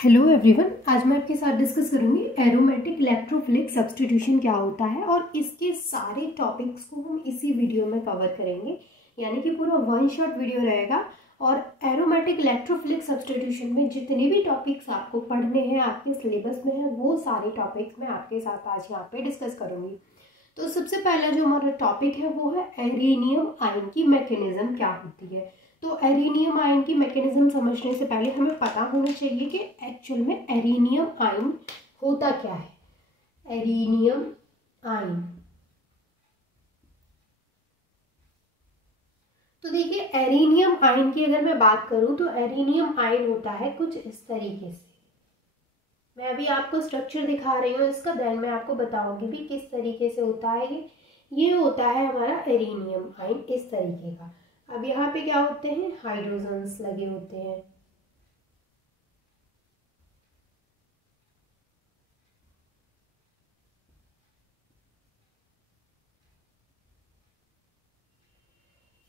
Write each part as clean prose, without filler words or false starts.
Hello everyone, आज मैं आपके साथ डिस्कस करूंगी एरोमेटिक इलेक्ट्रोफिलिक सब्स्टिट्यूशन क्या होता है और इसके सारे टॉपिक्स को हम इसी वीडियो में कवर करेंगे। यानी कि पूरा वन शॉट वीडियो रहेगा और एरोमेटिक इलेक्ट्रोफिलिक सब्स्टिट्यूशन में जितने भी टॉपिक्स आपको पढ़ने हैं, आपके सिलेबस में है, वो सारे टॉपिक्स मैं आपके साथ आज यहाँ पे डिस्कस करूंगी। तो सबसे पहला जो हमारा टॉपिक है वो है एरिनियम आयन की मैकेनिज्म क्या होती है। तो एरिनियम आयन की मैकेनिज्म समझने से पहले हमें पता होना चाहिए कि एक्चुअल में एरिनियम आयन होता क्या है। एरिनियम आयन, तो देखिए एरिनियम आयन की अगर मैं बात करूं तो एरिनियम आयन होता है कुछ इस तरीके से। मैं अभी आपको स्ट्रक्चर दिखा रही हूँ इसका, देन मैं आपको बताऊंगी भी किस तरीके से होता है। ये होता है हमारा एरिनियम आयन इस तरीके का। अब यहाँ पे क्या होते हैं, हाइड्रोजन्स लगे होते हैं।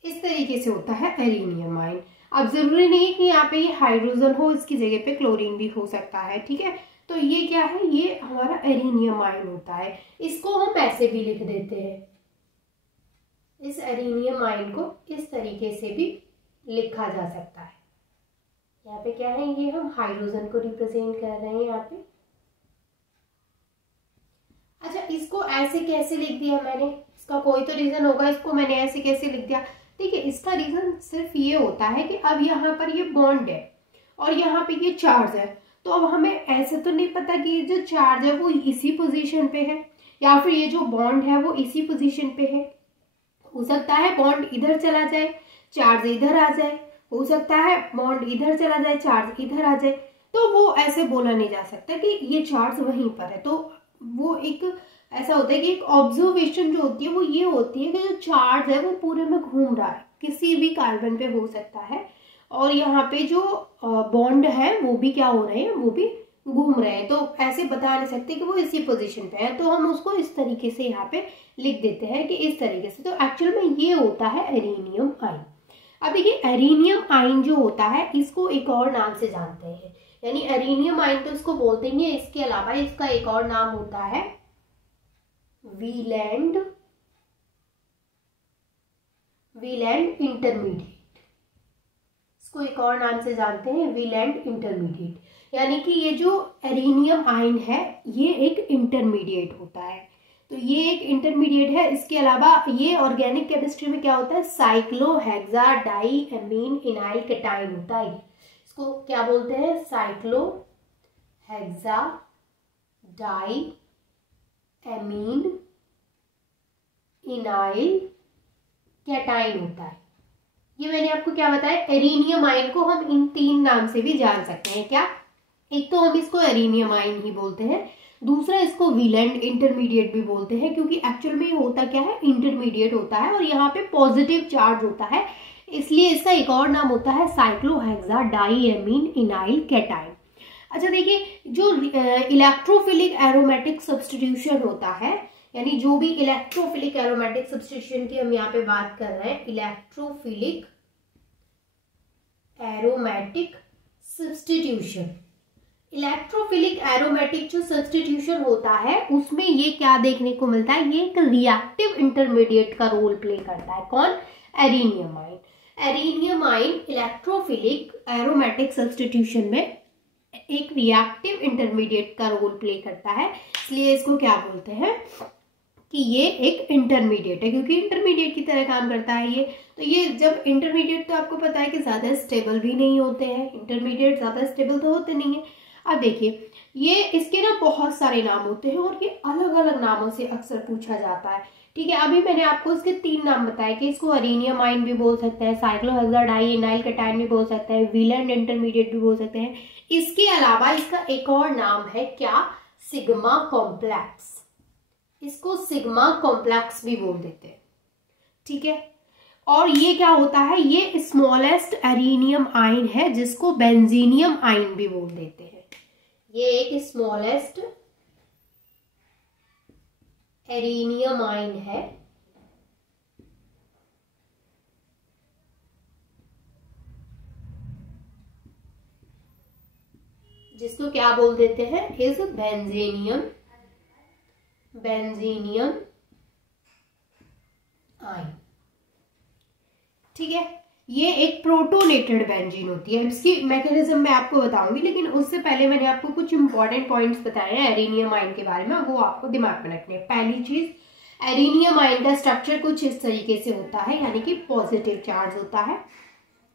इस तरीके से होता है एरिनियम आयन। अब जरूरी नहीं है कि यहाँ पे ये हाइड्रोजन हो, इसकी जगह पे क्लोरीन भी हो सकता है, ठीक है। तो ये क्या है, ये हमारा एरिनियम आयन होता है। इसको हम ऐसे भी लिख देते हैं, इस एरिनियम आयन को इस तरीके से भी लिखा जा सकता है। यहाँ पे क्या है, ये हम हाइड्रोजन को रिप्रेजेंट कर रहे हैं यहाँ पे। अच्छा, इसको ऐसे कैसे लिख दिया मैंने, इसका कोई तो रीजन होगा, इसको मैंने ऐसे कैसे लिख दिया। ठीक है, इसका रीजन सिर्फ ये होता है कि अब यहाँ पर ये बॉन्ड है और यहाँ पे ये चार्ज है। तो अब हमें ऐसे तो नहीं पता कि ये जो चार्ज है वो इसी पोजीशन पे है या फिर ये जो बॉन्ड है वो इसी पोजीशन पे है। हो सकता है बॉन्ड इधर चला जाए, चार्ज इधर आ जाए, हो सकता है बॉन्ड इधर चला जाए, चार्ज इधर आ जाए। तो वो ऐसे बोला नहीं जा सकता कि ये चार्ज वहीं पर है। तो वो एक ऐसा होता है कि एक ऑब्जर्वेशन जो होती है वो ये होती है कि जो चार्ज है वो पूरे में घूम रहा है, किसी भी कार्बन पे हो सकता है, और यहाँ पे जो बॉन्ड है वो भी क्या हो रहे हैं, वो भी घूम रहे हैं। तो ऐसे बता नहीं सकते कि वो इसी पोजीशन पे है, तो हम उसको इस तरीके से यहाँ पे लिख देते हैं कि इस तरीके से। तो एक्चुअल में ये होता है एरिनियम आयन। अब देखिए एरिनियम आयन जो होता है इसको एक और नाम से जानते हैं, यानी एरिनियम आयन तो इसको बोलते हैं, इसके अलावा इसका एक और नाम होता है वीलैंड इंटरमीडिएट। इसको एक और नाम से जानते हैं वीलैंड इंटरमीडिएट। यानी कि ये जो एरिनियम आयन है ये एक इंटरमीडिएट होता है। तो ये एक इंटरमीडिएट है। इसके अलावा ये ऑर्गेनिक केमिस्ट्री में क्या होता है, साइक्लोहेक्साडाइएमीन इनाइल कैटायन होता है। इसको क्या बोलते हैं, साइक्लोहेक्साडाइएमीन इनाइल कैटायन होता है। ये मैंने आपको क्या बताया, एरिनियम आयन को हम इन तीन नाम से भी जान सकते हैं। क्या, एक तो हम इसको एरिनियम आयन ही बोलते हैं, दूसरा इसको वीलैंड इंटरमीडिएट भी बोलते हैं, क्योंकि एक्चुअल में होता क्या है, इंटरमीडिएट होता है और यहाँ पे पॉजिटिव चार्ज होता है, इसलिए इसका एक और नाम होता है साइक्लोहेक्साडाइएमीन इनाइल कैटायन। अच्छा देखिए, जो इलेक्ट्रोफिलिक एरोमेटिक सब्स्टिट्यूशन होता है, यानी जो भी इलेक्ट्रोफिलिक एरोमेटिक सब्स्टिट्यूशन की हम यहाँ पे बात कर रहे हैं, electrophilic aromatic substitution, electrophilic aromatic जो सब्स्टिट्यूशन होता है उसमें ये क्या देखने को मिलता है, ये एक रिएक्टिव इंटरमीडिएट का रोल प्ले करता है। कौन, arenium ion. Arenium ion electrophilic aromatic substitution में एक रिएक्टिव इंटरमीडिएट का रोल प्ले करता है, इसलिए इसको क्या बोलते हैं कि ये एक इंटरमीडिएट है, क्योंकि इंटरमीडिएट की तरह काम करता है ये। तो ये जब इंटरमीडिएट, तो आपको पता है कि ज्यादा स्टेबल भी नहीं होते हैं, इंटरमीडिएट ज्यादा स्टेबल तो होते नहीं है। अब देखिए, ये इसके ना बहुत सारे नाम होते हैं और ये अलग अलग नामों से अक्सर पूछा जाता है, ठीक है। अभी मैंने आपको इसके तीन नाम बताए कि इसको एरिनियम आयन भी बोल सकते हैं, साइक्लोहेक्साडाइएनाइल कैटायन भी बोल सकते हैं, वीलैंड इंटरमीडिएट भी बोल सकते हैं। इसके अलावा इसका एक और नाम है क्या, सिग्मा कॉम्प्लेक्स। इसको सिग्मा कॉम्प्लेक्स भी बोल देते हैं, ठीक है। और ये क्या होता है, ये स्मॉलेस्ट एरिनियम आयन है जिसको बेंजीनियम आयन भी बोल देते हैं। ये एक स्मॉलेस्ट एरिनियम आयन है जिसको क्या बोल देते हैं, इज बेंजीनियम आयन। ठीक है, ये एक प्रोटोनेटेड बेंजीन होती है। इसकी मैकेनिज्म मैं आपको बताऊंगी, लेकिन उससे पहले मैंने आपको कुछ इंपॉर्टेंट पॉइंट्स बताए हैं एरिनियम आयन के बारे में, वो आपको दिमाग में रखने हैं। पहली चीज, एरिनियम आयन का स्ट्रक्चर कुछ इस तरीके से होता है, यानी कि पॉजिटिव चार्ज होता है।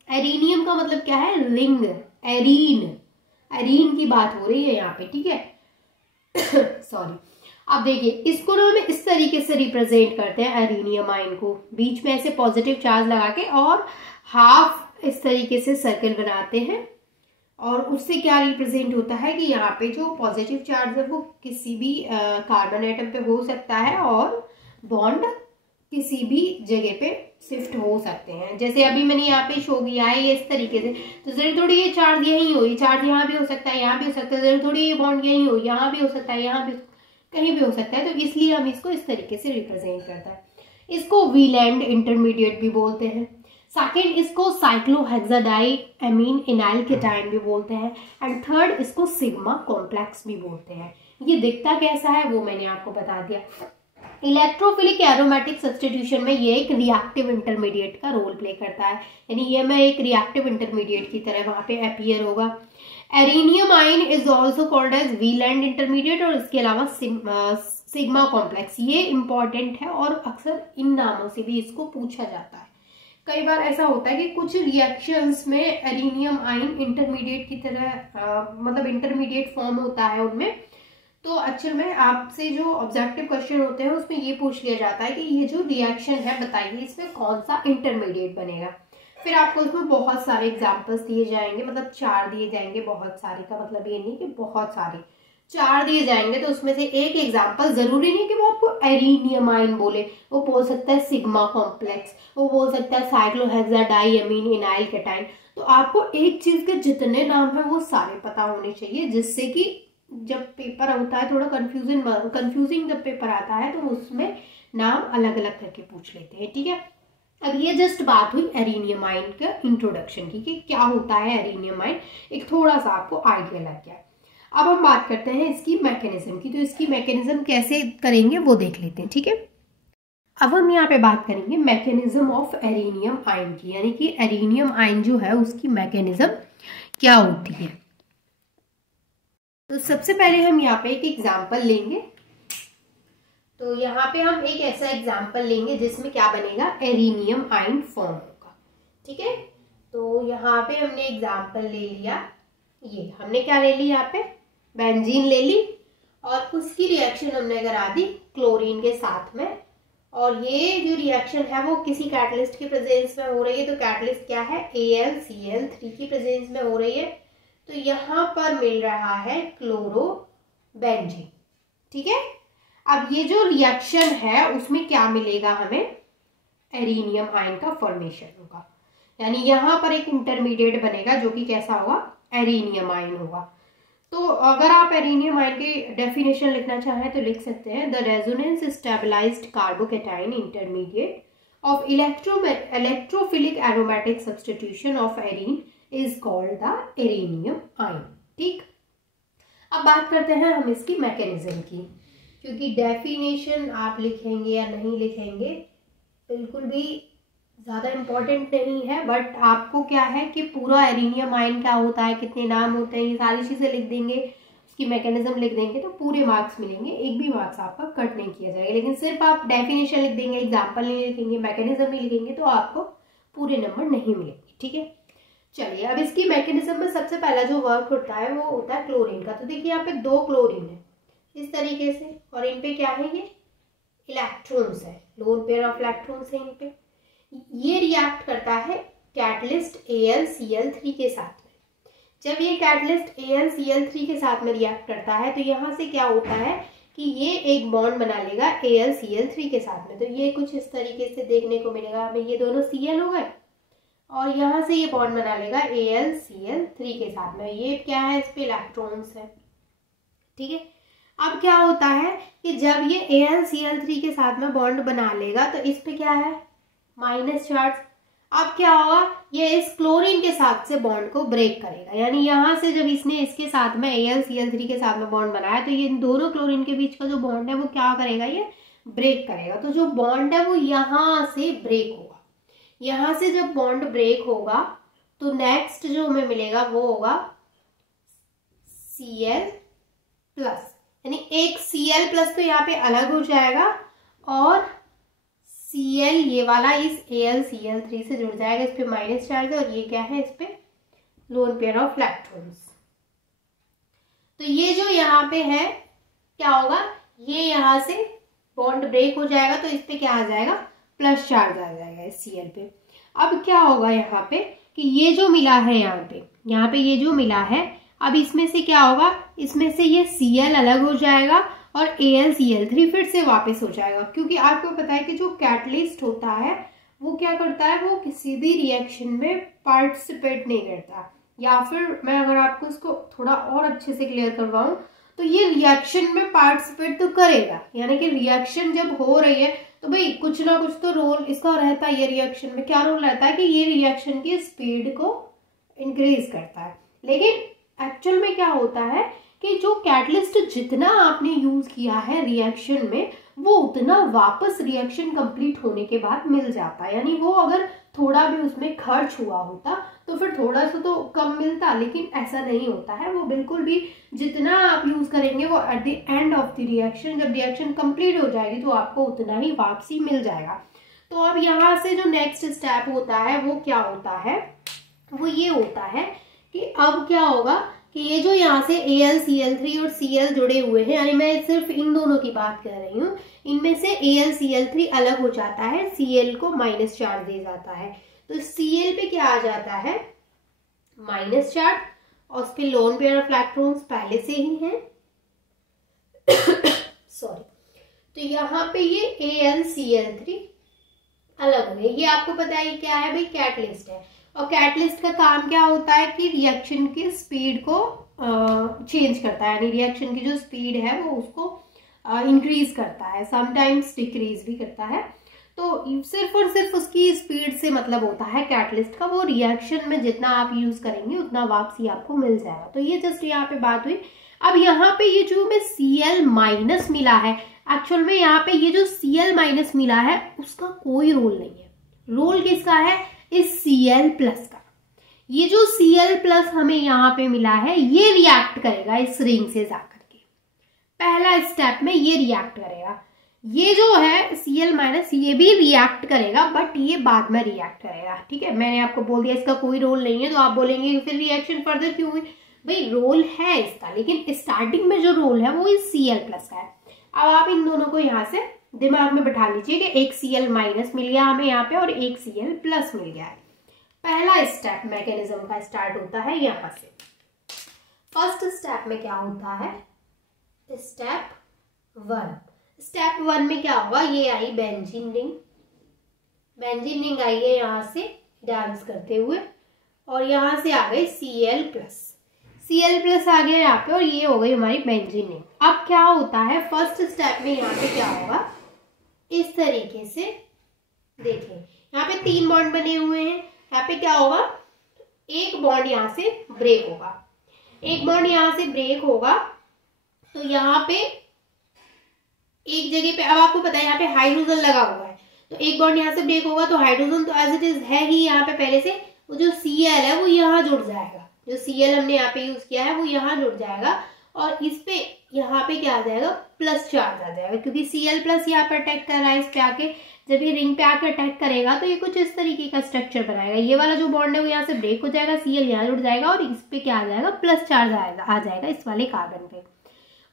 एरिनियम का मतलब क्या है, रिंग, एरीन की बात हो रही है यहाँ पे, ठीक है। सॉरी। अब देखिए, इसको ना हमें इस तरीके से रिप्रेजेंट करते हैं एरिनियम आयन को, बीच में ऐसे पॉजिटिव चार्ज लगा के और हाफ इस तरीके से सर्कल बनाते हैं। और उससे क्या रिप्रेजेंट होता है कि यहाँ पे जो पॉजिटिव चार्ज है वो किसी भी कार्बन एटम पे हो सकता है और बॉन्ड किसी भी जगह पे शिफ्ट हो सकते हैं। जैसे अभी मैंने यहाँ पे शो किया है ये इस तरीके से, तो जरूर थोड़ी ये चार्ज यहीं हो, ये चार्ज यहाँ भी हो सकता है, यहाँ भी हो सकता है, जरूर थोड़ी ये बॉन्ड यहीं हो, यहाँ भी हो सकता है, यहाँ भी कहीं भी हो सकता है। तो इसलिए हम इसको इस तरीके से रिप्रेजेंट करता है। इसको वीलैंड इंटरमीडिएट भी बोलते हैं। सेकेंड, इसको साइक्लोहेक्साडाई एमीन इनाइल केटाइन भी बोलते हैं। एंड थर्ड, इसको सिग्मा कॉम्प्लेक्स भी बोलते हैं। ये दिखता कैसा है वो मैंने आपको बता दिया। इलेक्ट्रोफिलिक एरोमेटिक सब्स्टिट्यूशन में ये एक रिएक्टिव इंटरमीडिएट का रोल प्ले करता है, यानी ये मैं एक रिएक्टिव इंटरमीडिएट की तरह वहां पे अपीयर होगा। Arenium ion is also called as Wheland intermediate, और इसके अलावा सिग्मा कॉम्प्लेक्स, ये इंपॉर्टेंट है और अक्सर इन नामों से भी इसको पूछा जाता है। कई बार ऐसा होता है कि कुछ रिएक्शंस में एरिनियम आयन इंटरमीडिएट की तरह मतलब इंटरमीडिएट फॉर्म होता है उनमें, तो एक्चुअल में आपसे जो ऑब्जेक्टिव क्वेश्चन होते हैं उसमें ये पूछ लिया जाता है कि ये जो रिएक्शन है बताइए इसमें कौन सा इंटरमीडिएट बनेगा। फिर आपको उसमें बहुत सारे एग्जांपल्स दिए जाएंगे, मतलब 4 दिए जाएंगे, बहुत सारे का मतलब ये नहीं कि बहुत सारे, 4 दिए जाएंगे। तो उसमें से एक एग्जाम्पल, जरूरी नहीं कि वो आपको एरिनियम आयन बोले, वो बोल सकता है सिग्मा कॉम्प्लेक्स, वो बोल सकता है साइक्लोहेक्साडाई एमीन इनाइल केटाइन। तो आपको एक चीज के जितने नाम है वो सारे पता होने चाहिए, जिससे कि जब पेपर होता है थोड़ा कंफ्यूजिंग जब पेपर आता है तो उसमें नाम अलग अलग करके पूछ लेते हैं, ठीक है। अब ये जस्ट बात हुई एरिनियम आयन का इंट्रोडक्शन की कि क्या होता है एरिनियम आयन, एक थोड़ा सा आपको आइडिया लग गया। अब हम बात करते हैं इसकी मैकेनिज्म की, तो इसकी मैकेनिज्म कैसे करेंगे वो देख लेते हैं, ठीक है। अब हम यहाँ पे बात करेंगे मैकेनिज्म ऑफ एरिनियम आयन की, यानी कि एरिनियम आयन जो है उसकी मैकेनिज्म क्या होती है। तो सबसे पहले हम यहाँ पे एक एग्जाम्पल लेंगे। तो यहाँ पे हम एक ऐसा एग्जाम्पल लेंगे जिसमें क्या बनेगा, एरिनियम आयन फॉर्म होगा, ठीक है। तो यहाँ पे हमने एग्जाम्पल ले लिया, ये हमने क्या ले ली, यहाँ पे बेंजीन ले ली और उसकी रिएक्शन हमने करा दी क्लोरीन के साथ में। और ये जो रिएक्शन है वो किसी कैटलिस्ट की प्रेजेंस में हो रही है। तो कैटलिस्ट क्या है, AlCl3 की प्रेजेंस में हो रही है। तो यहाँ पर मिल रहा है क्लोरोबेंजीन, ठीक है। अब ये जो रिएक्शन है उसमें क्या मिलेगा हमें, एरिनियम आयन का फॉर्मेशन होगा, यानी यहाँ पर एक इंटरमीडिएट बनेगा जो कि कैसा होगा, एरिनियम आयन होगा। तो अगर आप एरिनियम आयन की डेफिनेशन लिखना चाहें तो लिख सकते हैं, the resonance stabilized carbocation intermediate of electrophilic aromatic substitution of arene is called the arenium ion, ठीक। अब बात करते हैं हम इसकी मैकेनिज्म की, क्योंकि डेफिनेशन आप लिखेंगे या नहीं लिखेंगे बिल्कुल भी ज़्यादा इम्पोर्टेंट नहीं है, बट आपको क्या है कि पूरा एरिनियम आयन क्या होता है, कितने नाम होते हैं, ये सारी चीज़ें लिख देंगे, उसकी मैकेनिज्म लिख देंगे तो पूरे मार्क्स मिलेंगे, एक भी मार्क्स आपका कट नहीं किया जाएगा। लेकिन सिर्फ आप डेफिनेशन लिख देंगे, एग्जाम्पल नहीं लिखेंगे, मैकेनिज्म नहीं लिखेंगे तो आपको पूरे नंबर नहीं मिलेंगे, ठीक है। चलिए, अब इसकी मैकेनिज्म में सबसे पहला जो वर्क होता है वो होता है क्लोरीन का। तो देखिए यहाँ पे 2 क्लोरीन है इस तरीके से, और इन पे क्या है, ये इलेक्ट्रॉन्स है, लोन पेयर ऑफ इलेक्ट्रॉन्स है इन पे। ये रिएक्ट करता है कैटलिस्ट AlCl3 के साथ में। जब ये कैटलिस्ट AlCl3 के साथ में रिएक्ट करता है तो यहाँ से क्या होता है कि ये एक बॉन्ड बना लेगा AlCl3 के साथ में। तो ये कुछ इस तरीके से देखने को मिलेगा हमें, ये दोनों Cl हो गए और यहाँ से ये बॉन्ड बना लेगा AlCl3 के साथ में। ये क्या है, इस पे इलेक्ट्रॉन्स है, ठीक है। अब क्या होता है कि जब ये AlCl3 के साथ में बॉन्ड बना लेगा तो इस पे क्या है, माइनस चार्ज। अब क्या होगा, ये इस क्लोरीन के साथ से बॉन्ड को ब्रेक करेगा, यानी यहाँ से जब इसने इसके साथ में AlCl3 के साथ में बॉन्ड बनाया तो ये इन दोनों क्लोरीन के बीच का जो बॉन्ड है वो क्या करेगा, ये ब्रेक करेगा। तो जो बॉन्ड है वो यहाँ से ब्रेक होगा। यहाँ से जब बॉन्ड ब्रेक होगा तो नेक्स्ट जो हमें मिलेगा वो होगा Cl+, यानी एक Cl+ तो यहाँ पे अलग हो जाएगा और Cl ये वाला इस AlCl3 से जुड़ जाएगा, इस पे माइनस चार्ज है और ये क्या है, इस पे लोन पेयर ऑफ इलेक्ट्रॉन्स। तो ये जो यहाँ पे है क्या होगा, ये यहाँ से बॉन्ड ब्रेक हो जाएगा तो इस पे क्या आ जाएगा, प्लस चार्ज आ जाएगा इस Cl पे। अब क्या होगा यहाँ पे कि ये जो मिला है यहाँ पे ये जो मिला है, अब इसमें से क्या होगा, इसमें से ये Cl अलग हो जाएगा और AlCl3 फिर से वापस हो जाएगा, क्योंकि आपको पता है कि जो कैटलिस्ट होता है वो क्या करता है, वो किसी भी रिएक्शन में पार्टिसिपेट नहीं करता। या फिर मैं अगर आपको इसको थोड़ा और अच्छे से क्लियर करवाऊं तो ये रिएक्शन में पार्टिसिपेट तो करेगा, यानी कि रिएक्शन जब हो रही है तो भाई कुछ ना कुछ तो रोल इसका रहता है। ये रिएक्शन में क्या रोल रहता है कि ये रिएक्शन की स्पीड को इंक्रीज करता है। लेकिन एक्चुअल में क्या होता है कि जो कैटलिस्ट जितना आपने यूज किया है रिएक्शन में वो उतना वापस रिएक्शन कंप्लीट होने के बाद मिल जाता है। यानी वो अगर थोड़ा भी उसमें खर्च हुआ होता तो फिर थोड़ा सा तो कम मिलता, लेकिन ऐसा नहीं होता है। वो बिल्कुल भी जितना आप यूज करेंगे वो at the end of the reaction, जब रिएक्शन कंप्लीट हो जाएगी तो आपको उतना ही वापसी मिल जाएगा। तो अब यहाँ से जो नेक्स्ट स्टेप होता है वो क्या होता है, वो ये होता है कि अब क्या होगा कि ये जो यहाँ से AlCl3 और Cl जुड़े हुए हैं, यानी मैं सिर्फ इन दोनों की बात कर रही हूँ, इनमें से AlCl3 अलग हो जाता है, Cl को माइनस चार्ज दे जाता है। तो Cl पे क्या आ जाता है, माइनस चार्ज, और उस पे लोन पेयर ऑफ इलेक्ट्रॉन्स पहले से ही है सॉरी। तो यहाँ पे ये AlCl3 अलग हो गए। ये आपको पता है क्या है भाई, कैटलिस्ट है। और कैटलिस्ट का काम क्या होता है कि रिएक्शन की स्पीड को चेंज करता है, यानी रिएक्शन की जो स्पीड है वो उसको इंक्रीज करता है, समटाइम्स डिक्रीज भी करता है। तो सिर्फ और सिर्फ उसकी स्पीड से मतलब होता है कैटलिस्ट का, वो रिएक्शन में जितना आप यूज करेंगे उतना वापसी आपको मिल जाएगा। तो ये जस्ट यहाँ पे बात हुई। अब यहाँ पे ये जो हमें Cl- मिला है, एक्चुअल में यहाँ पे ये जो Cl- मिला है उसका कोई रोल नहीं है। रोल किसका है, इस Cl+ का। ये जो Cl+ हमें यहाँ पे मिला है ये रिएक्ट करेगा इस रिंग से जाकर के, पहला स्टेप में ये रिएक्ट करेगा। ये जो है Cl- ये भी रिएक्ट करेगा, बट ये बाद में रिएक्ट करेगा, ठीक है। मैंने आपको बोल दिया इसका कोई रोल नहीं है, तो आप बोलेंगे फिर रिएक्शन फर्दर क्यों हुई, भाई रोल है इसका, लेकिन स्टार्टिंग में जो रोल है वो इस Cl+ का है। अब आप इन दोनों को यहाँ से दिमाग में बैठा लीजिए कि एक Cl- मिल गया हमें यहाँ पे और एक Cl+ मिल गया है। पहला स्टेप मैकेनिज्म का स्टार्ट होता है यहाँ से। फर्स्ट स्टेप में क्या होता है, स्टेप 1। स्टेप 1 में क्या होगा, ये आई बेंजीन रिंग, बेंजीन रिंग आई है यहाँ से डांस करते हुए, और यहाँ से आ गई Cl+ आ गया यहाँ पे, और ये हो गई हमारी बेंजीन रिंग। अब क्या होता है फर्स्ट स्टेप में, यहाँ पे क्या होगा, इस तरीके से देखें, यहाँ पे 3 बॉन्ड बने हुए हैं। यहाँ पे क्या होगा, एक बॉन्ड यहाँ से ब्रेक होगा, एक बॉन्ड यहाँ से ब्रेक होगा, तो यहाँ पे एक जगह पे, अब आपको पता है यहाँ पे हाइड्रोजन लगा हुआ है, तो एक बॉन्ड यहाँ से ब्रेक होगा तो हाइड्रोजन तो एज इट इज है ही यहाँ पे पहले से, वो जो Cl है वो यहाँ जुड़ जाएगा, जो Cl हमने यहाँ पे यूज किया है वो यहाँ जुड़ जाएगा, और इस पे यहाँ पे क्या आ जाएगा, प्लस चार्ज आ जाएगा, क्योंकि Cl+ यहाँ पर अटैक कर रहा है इस पे आके। जब ये रिंग पे आके अटैक करेगा तो ये कुछ इस तरीके का स्ट्रक्चर बनाएगा। ये वाला जो बॉन्ड है वो यहाँ से ब्रेक हो जाएगा, Cl यहाँ जुड़ जाएगा, और इस पे क्या आ जाएगा, प्लस चार्ज आ जाएगा इस वाले कार्बन पे।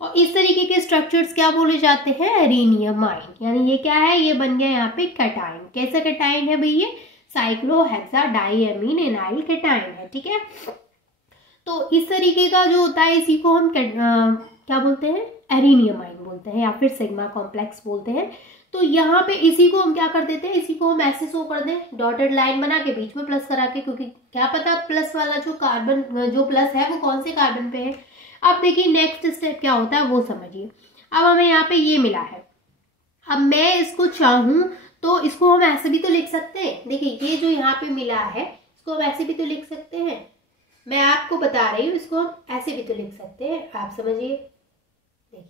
और इस तरीके के स्ट्रक्चर्स क्या बोले जाते हैं, एरिनियम आयन। यानी ये क्या है, ये बन गया यहाँ पे कैटाइन। कैसा कैटाइन है भाई, ये साइक्लोहेक्साडाइएमीन एनाइल कैटाइन है, ठीक है। तो इस तरीके का जो होता है इसी को हम क्या बोलते हैं, एरिनियम आयन बोलते हैं, या फिर सिग्मा कॉम्प्लेक्स बोलते हैं। तो यहाँ पे इसी को हम क्या कर देते हैं, इसी को हम ऐसे शो कर दें, डॉटेड लाइन बना के बीच में प्लस करा के, क्योंकि क्या पता प्लस वाला जो कार्बन जो प्लस है वो कौन से कार्बन पे है। अब देखिए नेक्स्ट स्टेप क्या होता है वो समझिए। अब हमें यहाँ पे ये मिला है, अब मैं इसको चाहूं तो इसको हम ऐसे भी तो लिख सकते हैं, देखिए ये जो यहाँ पे मिला है इसको हम ऐसे भी तो लिख सकते हैं, मैं आपको बता रही हूँ, इसको हम ऐसे भी तो लिख सकते हैं, आप समझिए, देखिए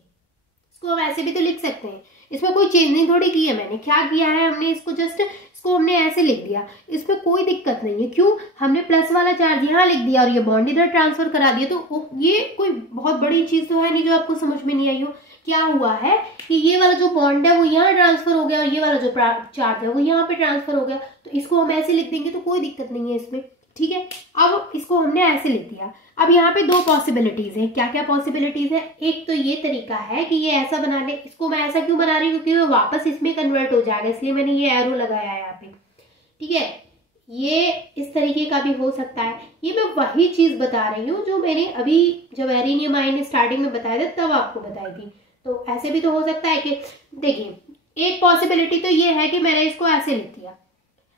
इसको हम ऐसे भी तो लिख सकते हैं, इसमें कोई चेंजिंग थोड़ी की है मैंने, क्या किया है हमने, इसको जस्ट इसको हमने ऐसे लिख दिया, इसमें कोई दिक्कत नहीं है, क्यों, हमने प्लस वाला चार्ज यहाँ लिख दिया और ये बॉन्ड इधर ट्रांसफर करा दिया, तो ये कोई बहुत बड़ी चीज तो है नहीं जो आपको समझ में नहीं आई हो। क्या हुआ है कि ये वाला जो बॉन्ड है वो यहाँ ट्रांसफर हो गया और ये वाला जो चार्ज है वो यहाँ पे ट्रांसफर हो गया, तो इसको हम ऐसे लिख देंगे तो कोई दिक्कत नहीं है इसमें, ठीक है। अब इसको हमने ऐसे लिख दिया। अब यहाँ पे दो पॉसिबिलिटीज है, क्या क्या पॉसिबिलिटीज है, एक तो ये तरीका है कि ये ऐसा बना ले, इसको मैं ऐसा क्यों बना रही हूँ क्योंकि वो वापस इसमें कन्वर्ट हो जाएगा, इसलिए मैंने ये एरो लगाया है यहाँ पे, ठीक है। ये इस तरीके का भी हो सकता है, ये मैं वही चीज बता रही हूँ जो मैंने अभी जब एरिनियम आयन स्टार्टिंग में बताया था तब आपको बताई थी। तो ऐसे भी तो हो सकता है कि देखिए एक पॉसिबिलिटी तो ये है कि मैंने इसको ऐसे लिख दिया,